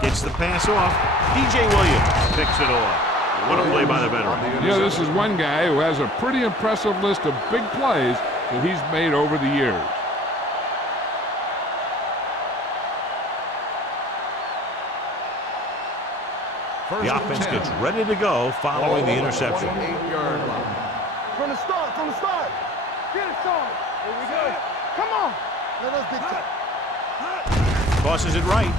Gets the pass off. DJ Williams picks it off. What a play by the veteran. Yeah, this is one guy who has a pretty impressive list of big plays that he's made over the years. The offense gets ready to go following the interception. 28-yard line. From the start. Get it, Sean. Here we go. Come on. Let us get Tosses it right.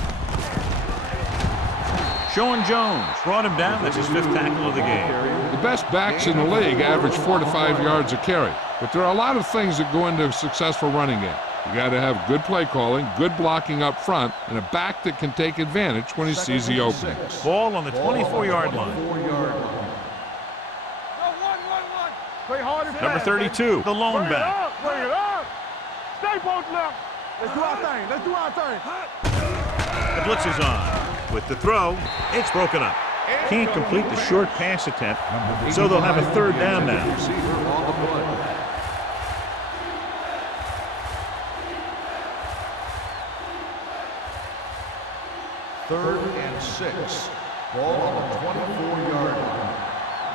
Sean Jones brought him down. That's his 5th tackle of the game. The best backs in the league average 4 to 5 yards a carry. But there are a lot of things that go into a successful running game. You got to have good play calling, good blocking up front, and a back that can take advantage when he sees the opening. Ball on the 24-yard line. 24-yard line. Play hard and Number fast. 32, the lone back. Bring it up. Stay both left. Let's do our thing. The blitz is on. With the throw, it's broken up. Can't complete the short pass attempt, so they'll have a third down now. Receiver on the play. Third and 6. Ball on the 24-yard line.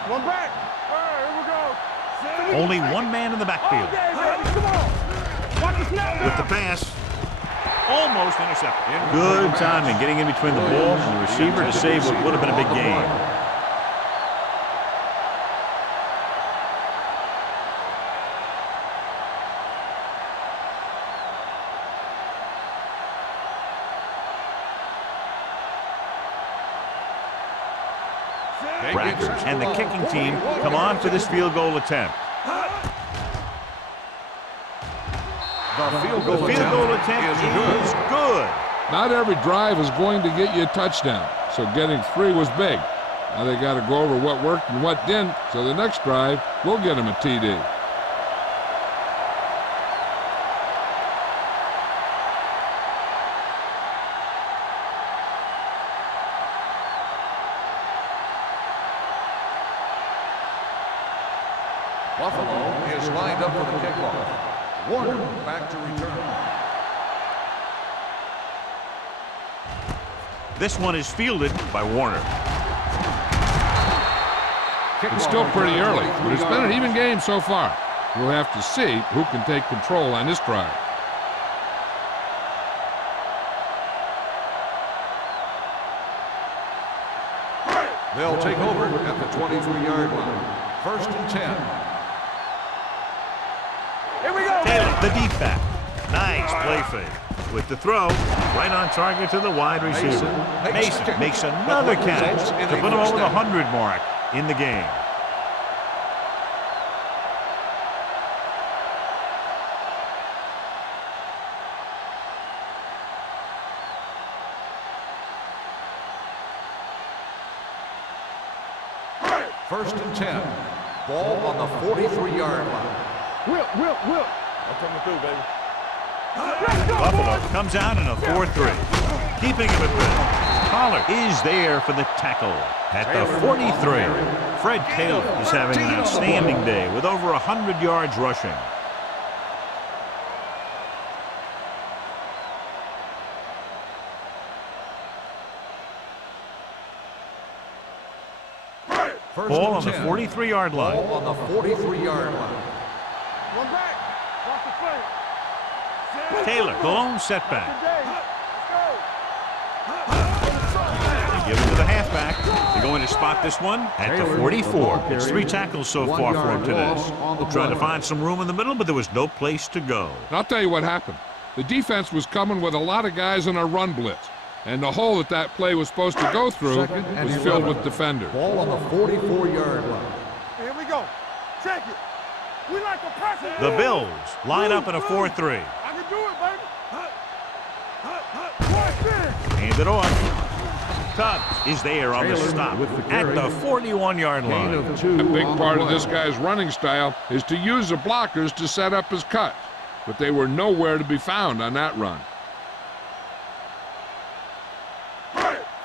One back. All right, here we go. Only one man in the backfield. Okay, baby, come on. Watch the snap With the pass, almost intercepted. Good timing, getting in between the ball and the receiver to save what would have been a big gain. Rackers and the kicking team come on for this field goal attempt. The field The goal field goal attempt is good. Not every drive is going to get you a touchdown, so getting 3 was big. Now they got to go over what worked and what didn't, so the next drive will get them a TD. Buffalo is lined up for the kickoff. Warner back to return. This one is fielded by Warner. It's still pretty early, but it's been an even game so far. We'll have to see who can take control on this drive. They'll take over at the 23-yard line. 1st and 10. Here we go. Taylor, the deep back. Nice play fake. With the throw, right on target to the wide receiver. Mason makes another catch to put him over the 100 mark in the game. First and 10. Ball on the 43-yard line. Whip. I'm coming through, baby. Let's go, Buffalo boys. comes out in a 4-3. Keeping him at bay. Pollard is there for the tackle at the 43. Fred Taylor is having an outstanding day with over 100 yards rushing. Ball on the 43-yard line. Ball on the 43-yard line. One back. Watch the play. Taylor, the lone setback. Today. Let's They give it to the halfback. They're going to spot this one at the 44. It's 3 tackles so far for him today. Trying to find some room in the middle, but there was no place to go. And I'll tell you what happened. The defense was coming with a lot of guys in a run blitz. And the hole that play was supposed to go through was filled with defenders. Ball on the 44-yard line. go. Here we go. Check it. We like a pressure. The Bills line up in a 4-3. I can do it, baby. Watch this. Hand it off. Tubbs is there on the stop at the 41-yard line. A big part of this guy's running style is to use the blockers to set up his cuts. But they were nowhere to be found on that run.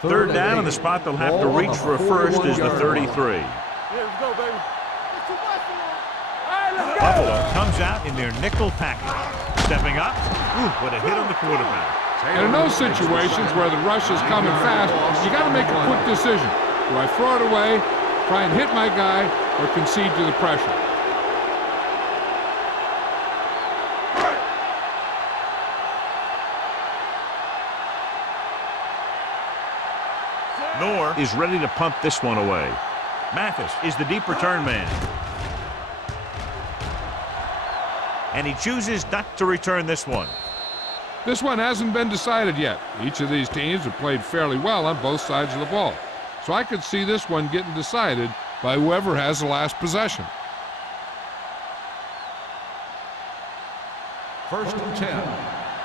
Third down, and the spot they'll have to reach for a first is the 33. Yeah, let's go, baby. Buffalo comes out in their nickel package. Stepping up. Ooh, what a hit on the quarterback. And in those situations where the rush is coming fast, you got to make a quick decision. Do I throw it away, try and hit my guy, or concede to the pressure? Noor is ready to punt this one away. Mathis is the deep return man. And he chooses not to return this one. This one hasn't been decided yet. Each of these teams have played fairly well on both sides of the ball. So I could see this one getting decided by whoever has the last possession. First and 10.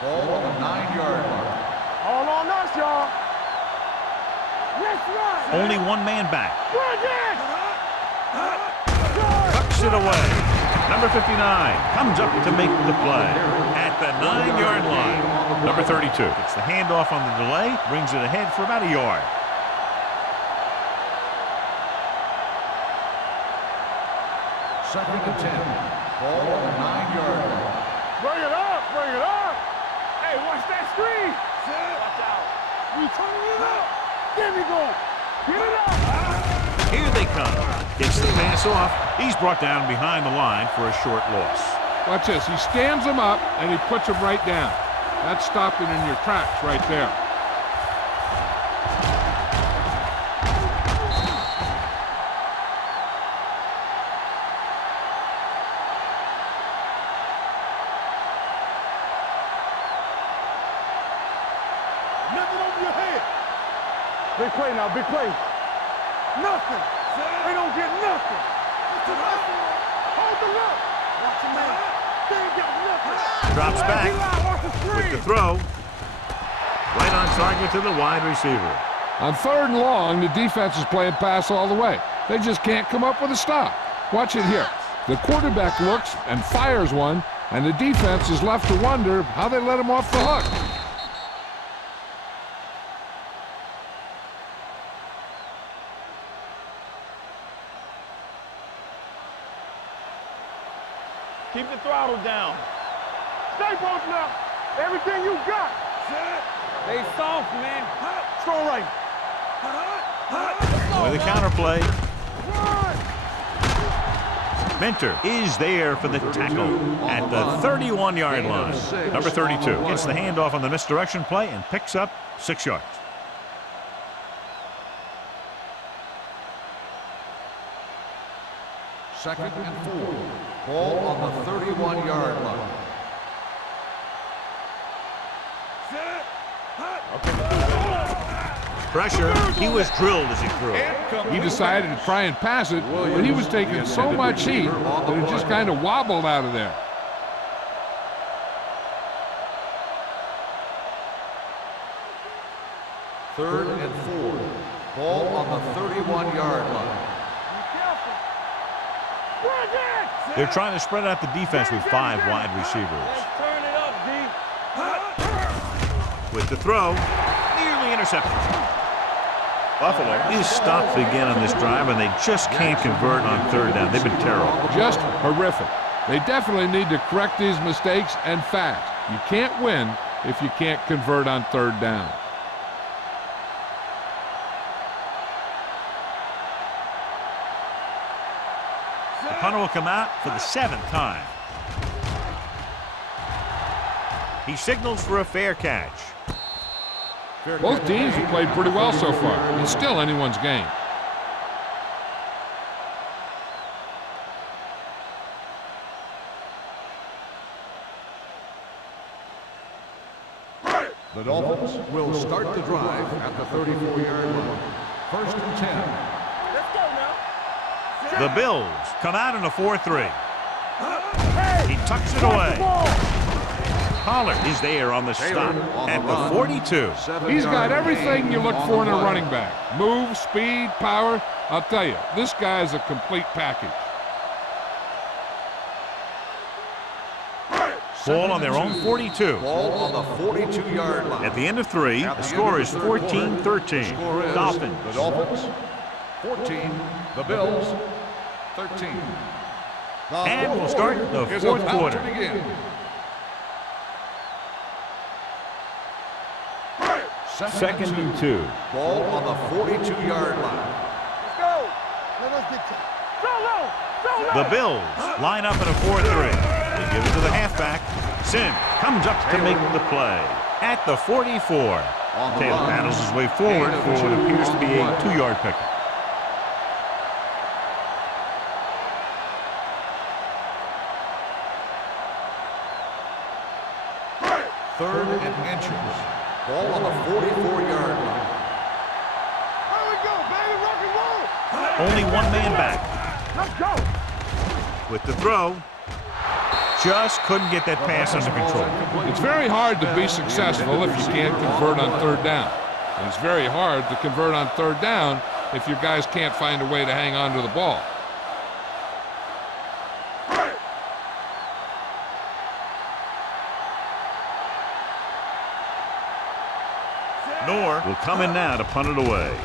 Ball on the 9-yard line. All on us, y'all. Let's run. Only one man back. Run it. Tucks it away. Number 59 comes up to make the play at the 9-yard line. Number 32 gets the handoff on the delay, brings it ahead for about a yard. Second and 10. Ball on the 9-yard line. Bring it up. Bring it up. Hey, watch that screen. Watch out. We turning it up. There we go. Get it up. Here they come. Gets the pass off. He's brought down behind the line for a short loss. Watch this. He stands him up, and he puts him right down. That's stopping in your tracks right there. Nothing over your head. Big play now, big play. Nothing. They don't get nothing. Hold the look. Watch him man. They ain't got nothing. Drops back Watch the with screen. the throw. Right on target to the wide receiver. On 3rd and long, the defense is playing pass all the way. They just can't come up with a stop. Watch it here. The quarterback looks and fires one, and the defense is left to wonder how they let him off the hook. Keep the throttle down. Stay both now. Everything you got. They soft, man. Strong right. With a counter play. Mentor is there for the tackle at the 31-yard line. Number 32 gets the handoff on the misdirection play and picks up 6 yards. Second and 4. Ball on the 31-yard line. Pressure. He was drilled as he threw. He decided to try and pass it, but he was taking so much heat that it just kind of wobbled out of there. Third and 4. Ball on the 31-yard line. They're trying to spread out the defense with 5 wide receivers. Turn it up, D. With the throw, nearly intercepted. Buffalo is stopped again on this drive, and they just can't convert on third down. They've been terrible. Just horrific. They definitely need to correct these mistakes and fast. You can't win if you can't convert on third down. The punter will come out for the 7th time. He signals for a fair catch. Both teams have played pretty well so far. It's still anyone's game. The Dolphins will start the drive at the 34-yard line. First and 10. Let's go now. The Bills come out in a 4-3. He tucks it away. Pollard is there on the stop at the 42. He's got everything you look for in a running back. Move, speed, power. I'll tell you, this guy is a complete package. Ball on their own 42. Ball on the 42-yard line. At the end of 3, the score is 14-13. Dolphins. The Dolphins 14. The Bills 13. And we'll start the Is fourth about quarter. to begin. Second and 2. Ball on the 42-yard line. Let's go. Let's get to The Bills line up in a 4-3. They give it to the halfback. Sim comes up to make the play at the 44. Taylor paddles his way forward for what appears to be a 2-yard pickup. Third and inches. Ball on the 44-yard line. Here we go, baby. Rock and roll. Only one man back. Let's go. With the throw, just couldn't get that pass under control. It's very hard to be successful if you can't convert on third down. And it's very hard to convert on third down if your guys can't find a way to hang on to the ball. Nor will come in now to punt it away.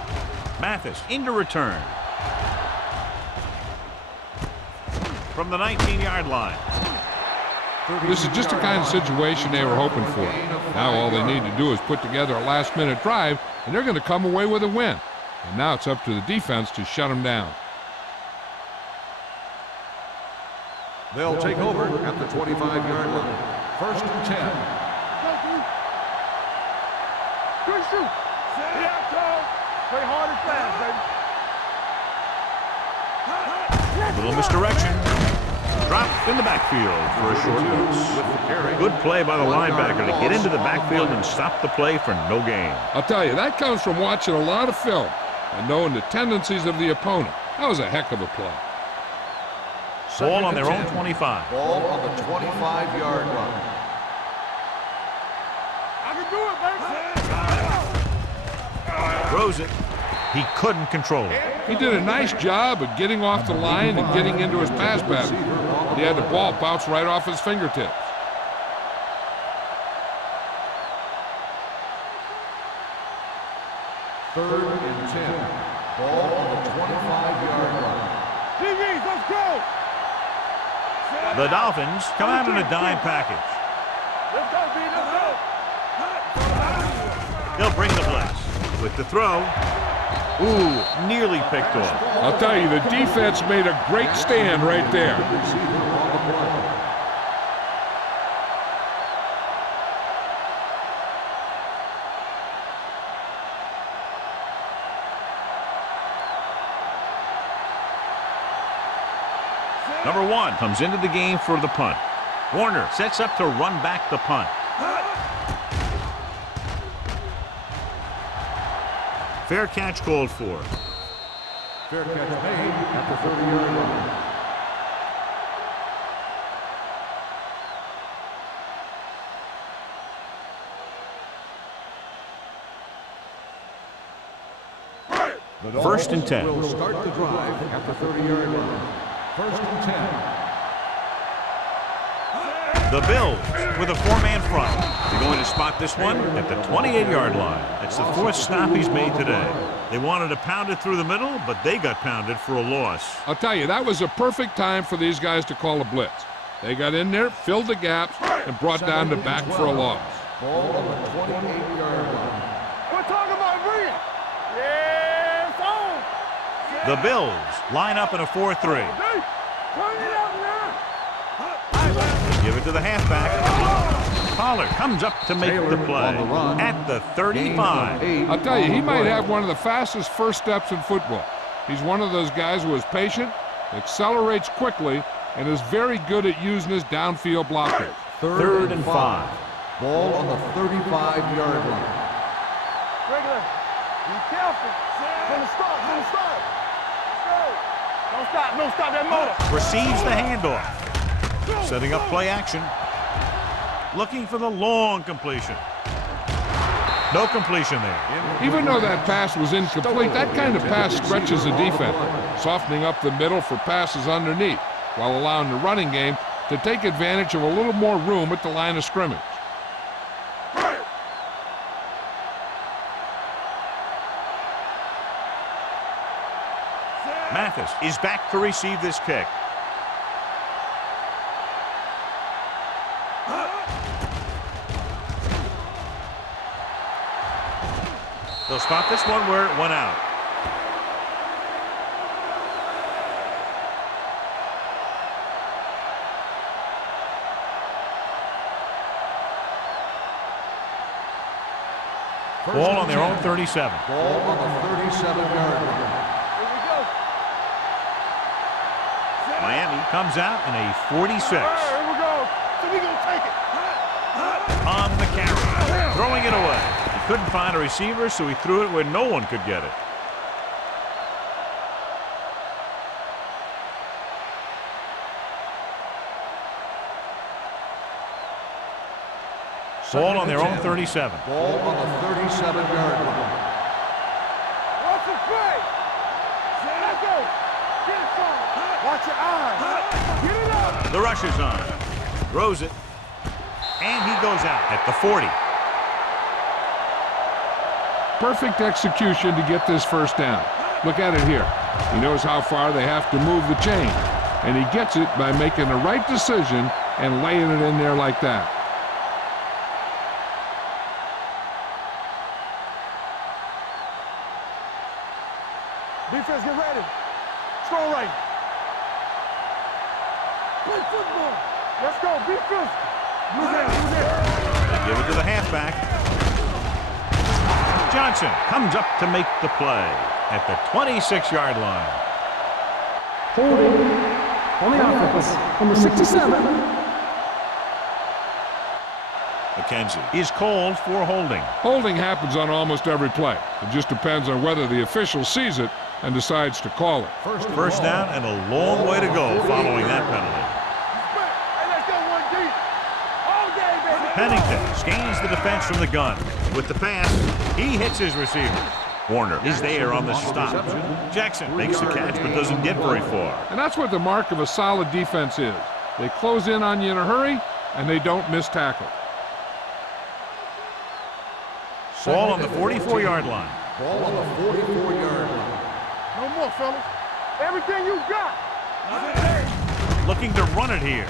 Mathis into return. From the 19-yard line. This is just the kind of situation they were hoping for. Now all they need to do is put together a last-minute drive, and they're going to come away with a win. And now it's up to the defense to shut them down. They'll take over at the 25-yard line. First and 10. Good shoot. Play hard and fast, baby. Little misdirection. Dropped in the backfield for a short loss. Good play by the linebacker to get into the backfield and stop the play for no gain. I'll tell you, that comes from watching a lot of film and knowing the tendencies of the opponent. That was a heck of a play. Ball on their own 25. Ball on the 25-yard line. I can do it, baby. Throws it. He couldn't control it. He did a nice job of getting off the line and getting into his pass pattern. He had the ball bounce right off his fingertips. Third and 10. Ball on the 25-yard line. TVs, let's go. The Dolphins come out in a dime package. Let's go, B. Let's go. They'll bring the blitz. with the throw. Ooh, nearly picked off. I'll tell you, the defense made a great stand right there. Number 1 comes into the game for the punt. Warner sets up to run back the punt. Fair catch called for. Fair catch made at the 30-yard line. First and 10. Will start the drive at the 30-yard line. First and 10. The Bills with a 4-man front. They're going to spot this one at the 28-yard line. That's the 4th stop he's made today. They wanted to pound it through the middle, but they got pounded for a loss. I'll tell you, that was a perfect time for these guys to call a blitz. They got in there, filled the gaps, and brought down the back for a loss. Ball on the 28-yard line. We're talking about bringing. Yeah, it's on. The Bills line up in a 4-3. Turn it up now. Give it to the halfback. Pollard comes up to make the play at the 35. I'll tell you, he might have one of the fastest first steps in football. He's one of those guys who is patient, accelerates quickly, and is very good at using his downfield blockers. Third and 5. Ball on the 35-yard line. Regular. Be careful. From the start. Don't stop that motor. Receives the handoff. Setting up play action. Looking for the long completion. No completion there. Even though that pass was incomplete, that kind of pass stretches the defense, softening up the middle for passes underneath, while allowing the running game to take advantage of a little more room at the line of scrimmage. Mathis is back to receive this kick. They'll spot this one where it went out. Ball on their own 37. Ball on the 37-yard line. Here we go. Miami comes out in a 46. Here we go. So we gonna take it. On the carry. Throwing it away. He couldn't find a receiver, so he threw it where no one could get it. Ball on their own 37. Ball on the 37-yard line. Watch the play. Let's go. Get it from. Watch your eyes. Get it up. The rush is on. Throws it. And he goes out at the 40. Perfect execution to get this first down. Look at it here. He knows how far they have to move the chain, and he gets it by making the right decision and laying it in there like that. Defense, get ready. Strong right. Play football. Let's go. Be physical. Move in. They give it to the halfback. Johnson comes up to make the play at the 26-yard line. Holding on the offense, number 67. McKenzie is called for holding. Holding happens on almost every play. It just depends on whether the official sees it and decides to call it. First down and a long way to go following that penalty. Hey, let's go one deep. All day, baby. Pennington scans the defense from the gun. With the pass, he hits his receiver. Warner is there on the stop. Jackson makes the catch but doesn't get very far. And that's what the mark of a solid defense is. They close in on you in a hurry, and they don't miss tackle. Ball on the 44-yard line. Ball on the 44-yard line. No more, fellas. Everything you got. Looking to run it here.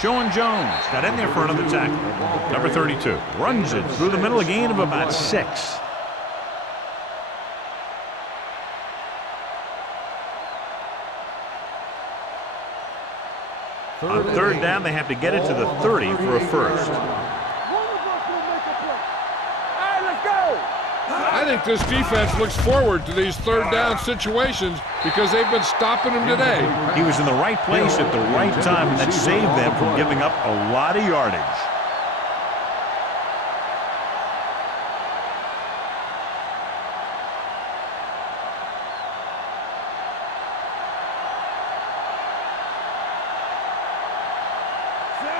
Sean Jones got in there for another tackle. Number 32 runs it through the middle, a gain of about 6. On third down, they have to get it to the 30 for a first. I think this defense looks forward to these third down situations because they've been stopping them today. He was in the right place at the right time, and that saved them from giving up a lot of yardage.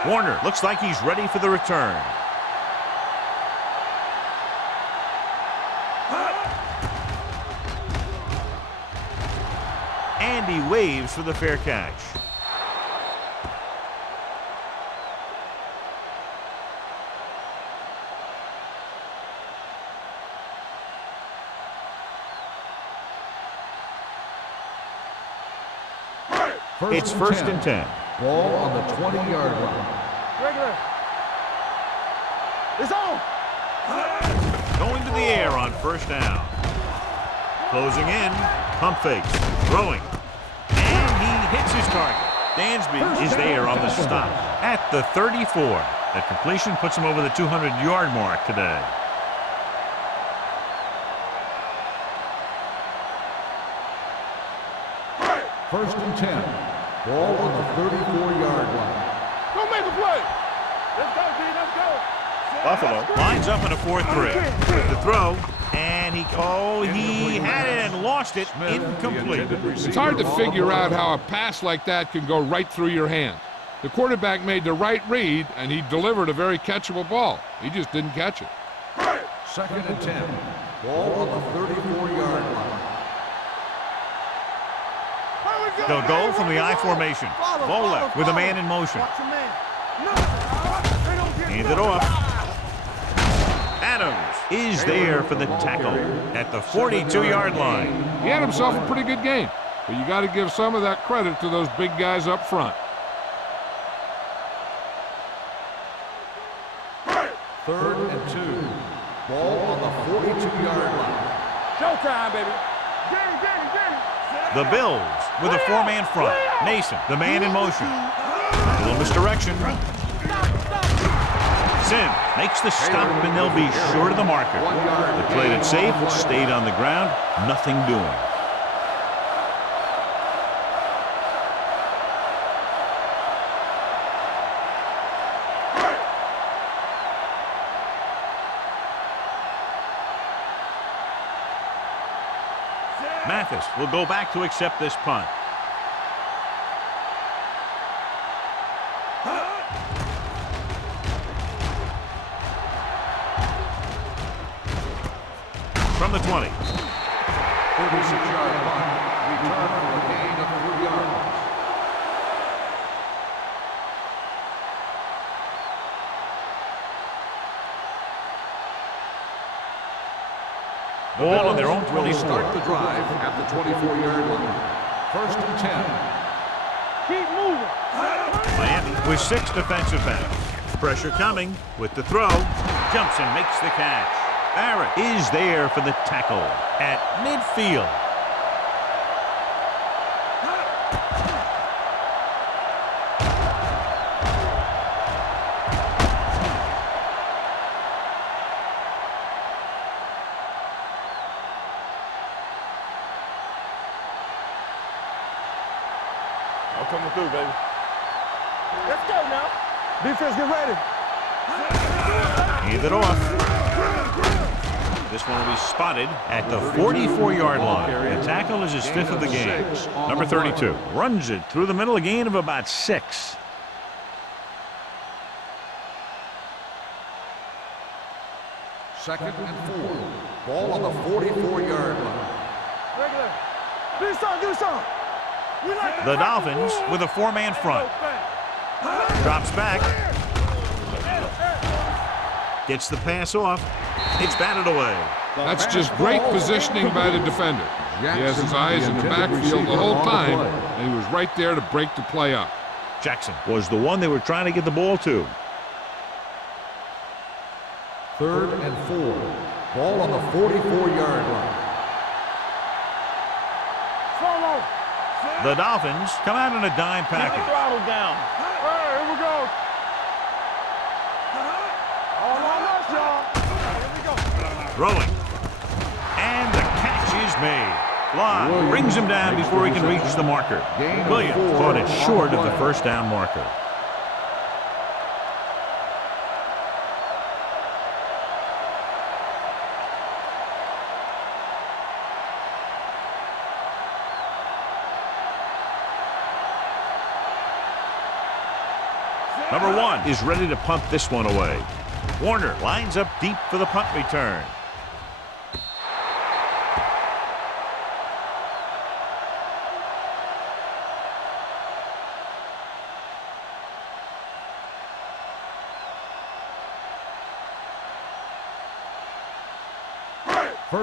Warner looks like he's ready for the return. And he waves for the fair catch. It's first and 10. Ball on the 20-yard line. Regular. It's on. Going to the air on first down. Closing in. Pump fake. Throwing. And he hits his target. Dansby is there on the stop at the 34. That completion puts him over the 200-yard mark today. First and 10. Ball on the 34-yard line. Go make a play. Let's go, D. Let's go. Buffalo lines up in a 4-3 with the throw, and he had it and lost it. Incomplete. It's hard to figure out how a pass like that can go right through your hand. The quarterback made the right read, and he delivered a very catchable ball. He just didn't catch it. Second and 10. Ball on the 34-yard line. They'll go from the I formation. Ball left with a man in motion. Hand it off. Adams is there for the tackle at the 42-yard line. He had himself a pretty good game, but you got to give some of that credit to those big guys up front. Third and 2. Ball on the 42-yard line. Showtime, baby. Get it. The Bills with a four-man front. Nason, the man in motion. A little misdirection. Sim makes the stop, and they'll be short of the marker. They played it safe, stayed on the ground, nothing doing. Mathis will go back to accept this punt. From the 20. 36-yard punt. Return for a gain of 3 yards. Ball on their own 24. Start the drive at the 24-yard line. First and 10. Keep moving. Miami with 6 defensive backs. Pressure coming with the throw. Jumps and makes the catch. Barrett is there for the tackle at midfield. I'm coming through, baby. Let's go now. Defense, get ready. Hand it off. This one will be spotted at the 44-yard line. The tackle is his 5th of the game. Number 32 runs it through the middle, a gain of about 6. Second and 4. Ball on the 44-yard line. Regular. Do something. The Dolphins with a 4-man front. Drops back. Gets the pass off. It's batted away. That's just great positioning by the defender. He has his eyes in the backfield the whole time, and he was right there to break the play up. Jackson was the one they were trying to get the ball to. Third and 4. Ball on the 44-yard line. The Dolphins come out in a dime package. Throttle down. Hey, here we go. All on us, y'all. Here we go. Throwing. And the catch is made. Line brings him down before he can reach the marker. Williams caught it short of the first down marker. Number 1 is ready to punt this one away. Warner lines up deep for the punt return.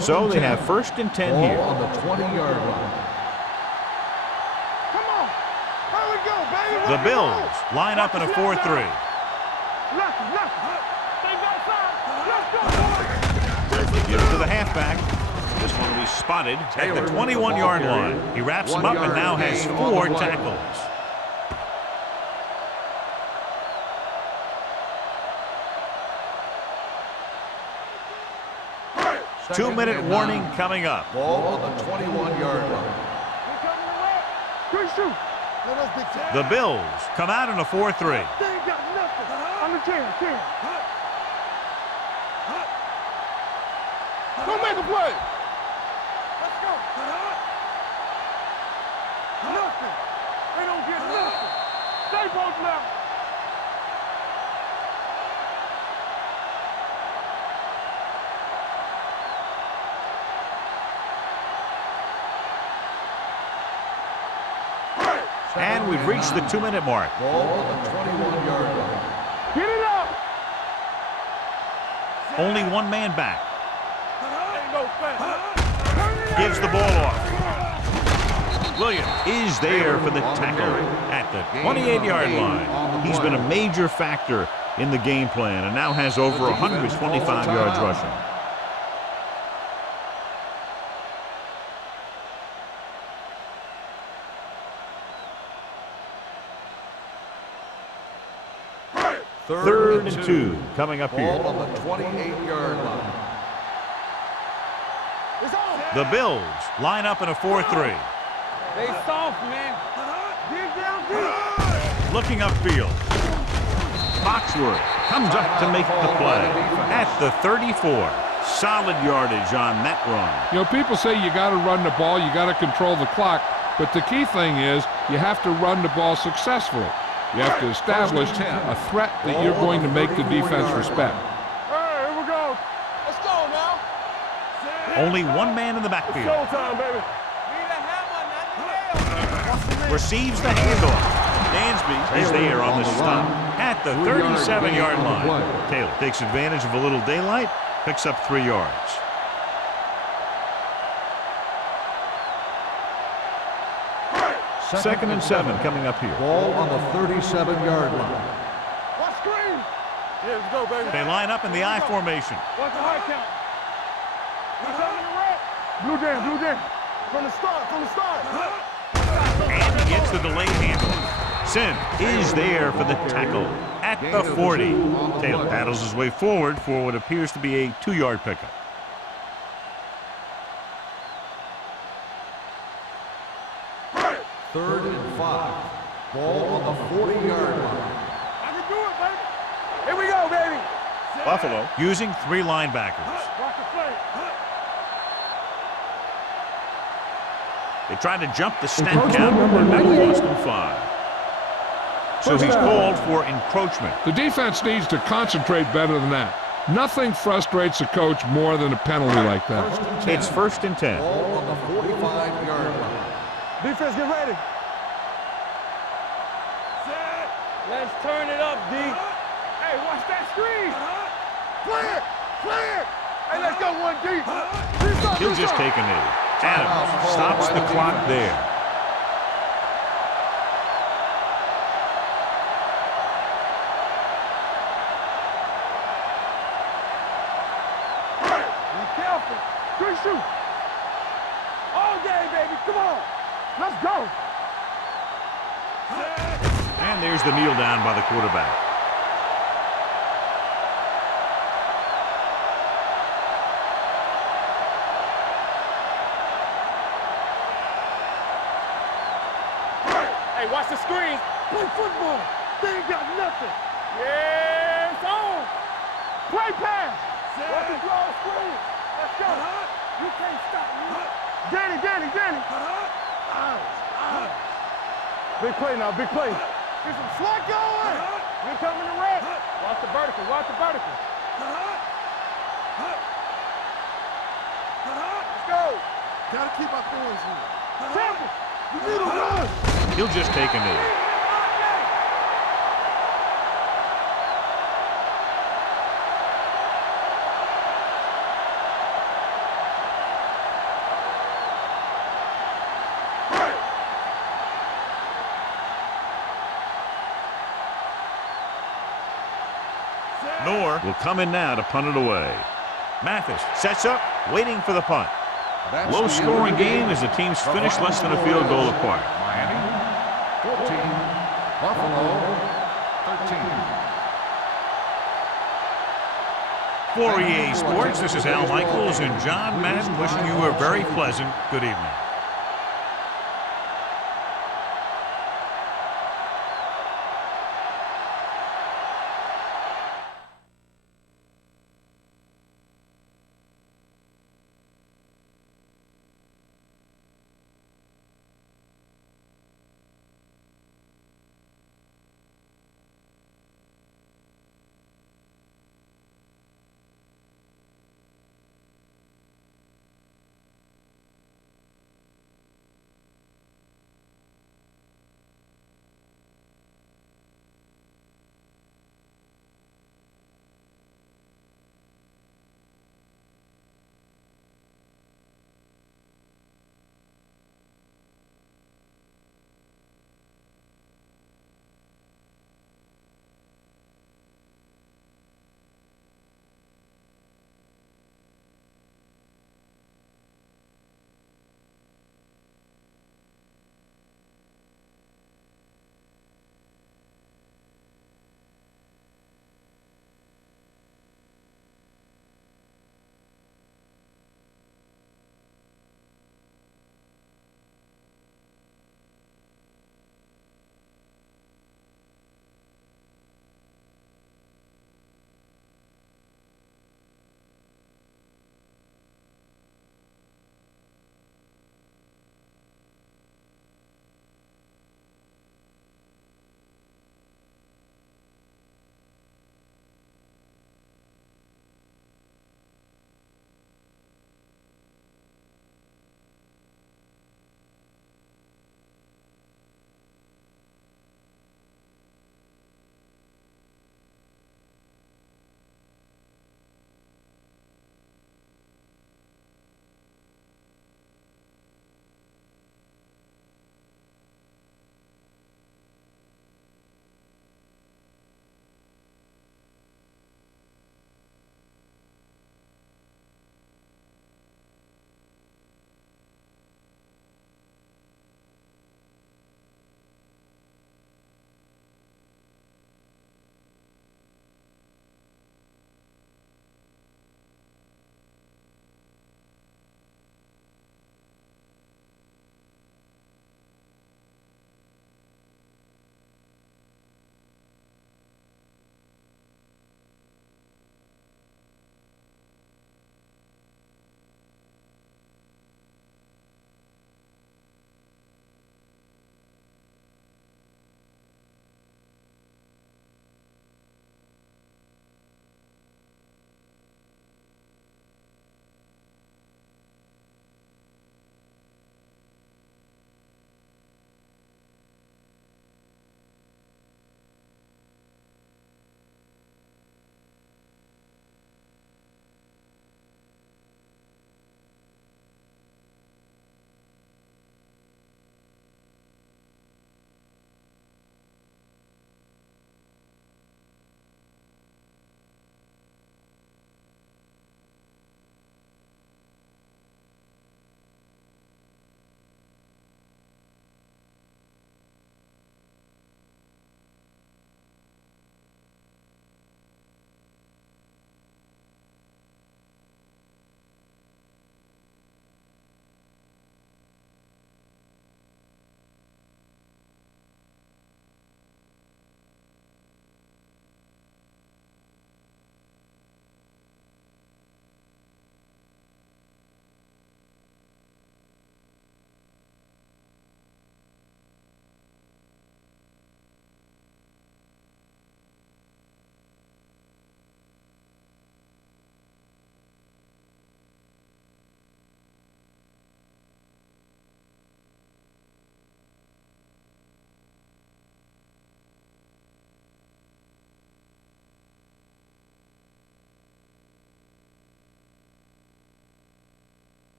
So they have first and 10 here. On the 20-yard line. Come on. Here we go, baby. The Bills line up in a 4-3. Left, left. Stay back side. Let's go. Give it to the halfback. This one will be spotted at the 21-yard line. He wraps him up and now has 4 tackles. 2-minute warning coming up. Ball on the 21-yard line. Good shoot. The Bills come out in a 4-3. They ain't got nothing. On the 10. Go make a play. Let's go. Nothing. They don't get nothing. Stay both left. And we've reached the 2-minute mark. Ball on the 21-yard line. Get it up. Only one man back. Ain't no fence. Gives the ball off. Williams is there for the tackle at the 28-yard line. He's been a major factor in the game plan and now has over 125 yards rushing. Third and 2 coming up Ball here. on the 28-yard line. It's on. The Bills line up in a 4-3. They soft, man. Dig down deep. Looking upfield. Foxworth comes up to make the play at the 34. Solid yardage on that run. You know, people say you got to run the ball, you got to control the clock, but the key thing is you have to run the ball successfully. You have to establish a threat that you're going to make the defense respect. Hey, here we go. Let's go now. Only one man in the backfield. Showtime, baby. Need a hammer, not the nail. Receives the handoff. Dansby is there on the stop at the 37-yard line. Taylor takes advantage of a little daylight, picks up 3 yards. Second and 7 coming up here. Ball on the 37-yard line. Watch screen. Yeah, let's go, baby. They line up in the I formation. Watch the high count. He's on the right. Blue jam. From the start. And he gets the delayed handoff. Sim is there for the tackle at the 40. Taylor paddles his way forward for what appears to be a 2-yard pickup. Third and 5. Ball on the 40-yard line. I can do it, baby. Here we go, baby. Buffalo using 3 linebackers. Watch the play. They tried to jump the snap count, but that cost him 5. So he's called for encroachment. The defense needs to concentrate better than that. Nothing frustrates a coach more than a penalty like that. It's first and 10. Ball on the 45-yard line. Defense, get ready. Let's turn it up, D. Hey, watch that screen. Play it. Hey, let's go one deep. He'll just take a knee. Adams stops the clock there. Be careful. Good shoot. All day, baby. Come on. Let's go. And there's the kneel down by the quarterback. Hey, watch the screen. Play football. They ain't got nothing. Yeah, it's on. Play pass. Watch the draw screen. Let's go. You can't stop me. Danny. Big play now, big play. Get some slot going. We're coming to red. Watch the vertical. Watch the vertical. Let's go. Gotta keep our points in. Temple, you need a run. He'll just take a knee. Noor will come in now to punt it away. Mathis sets up, waiting for the punt. That's Low-scoring game as the teams finish less than a field goal apart. Miami 14, Buffalo 13. For EA Sports, this is Al Michaels and John Madden wishing you a very pleasant good evening.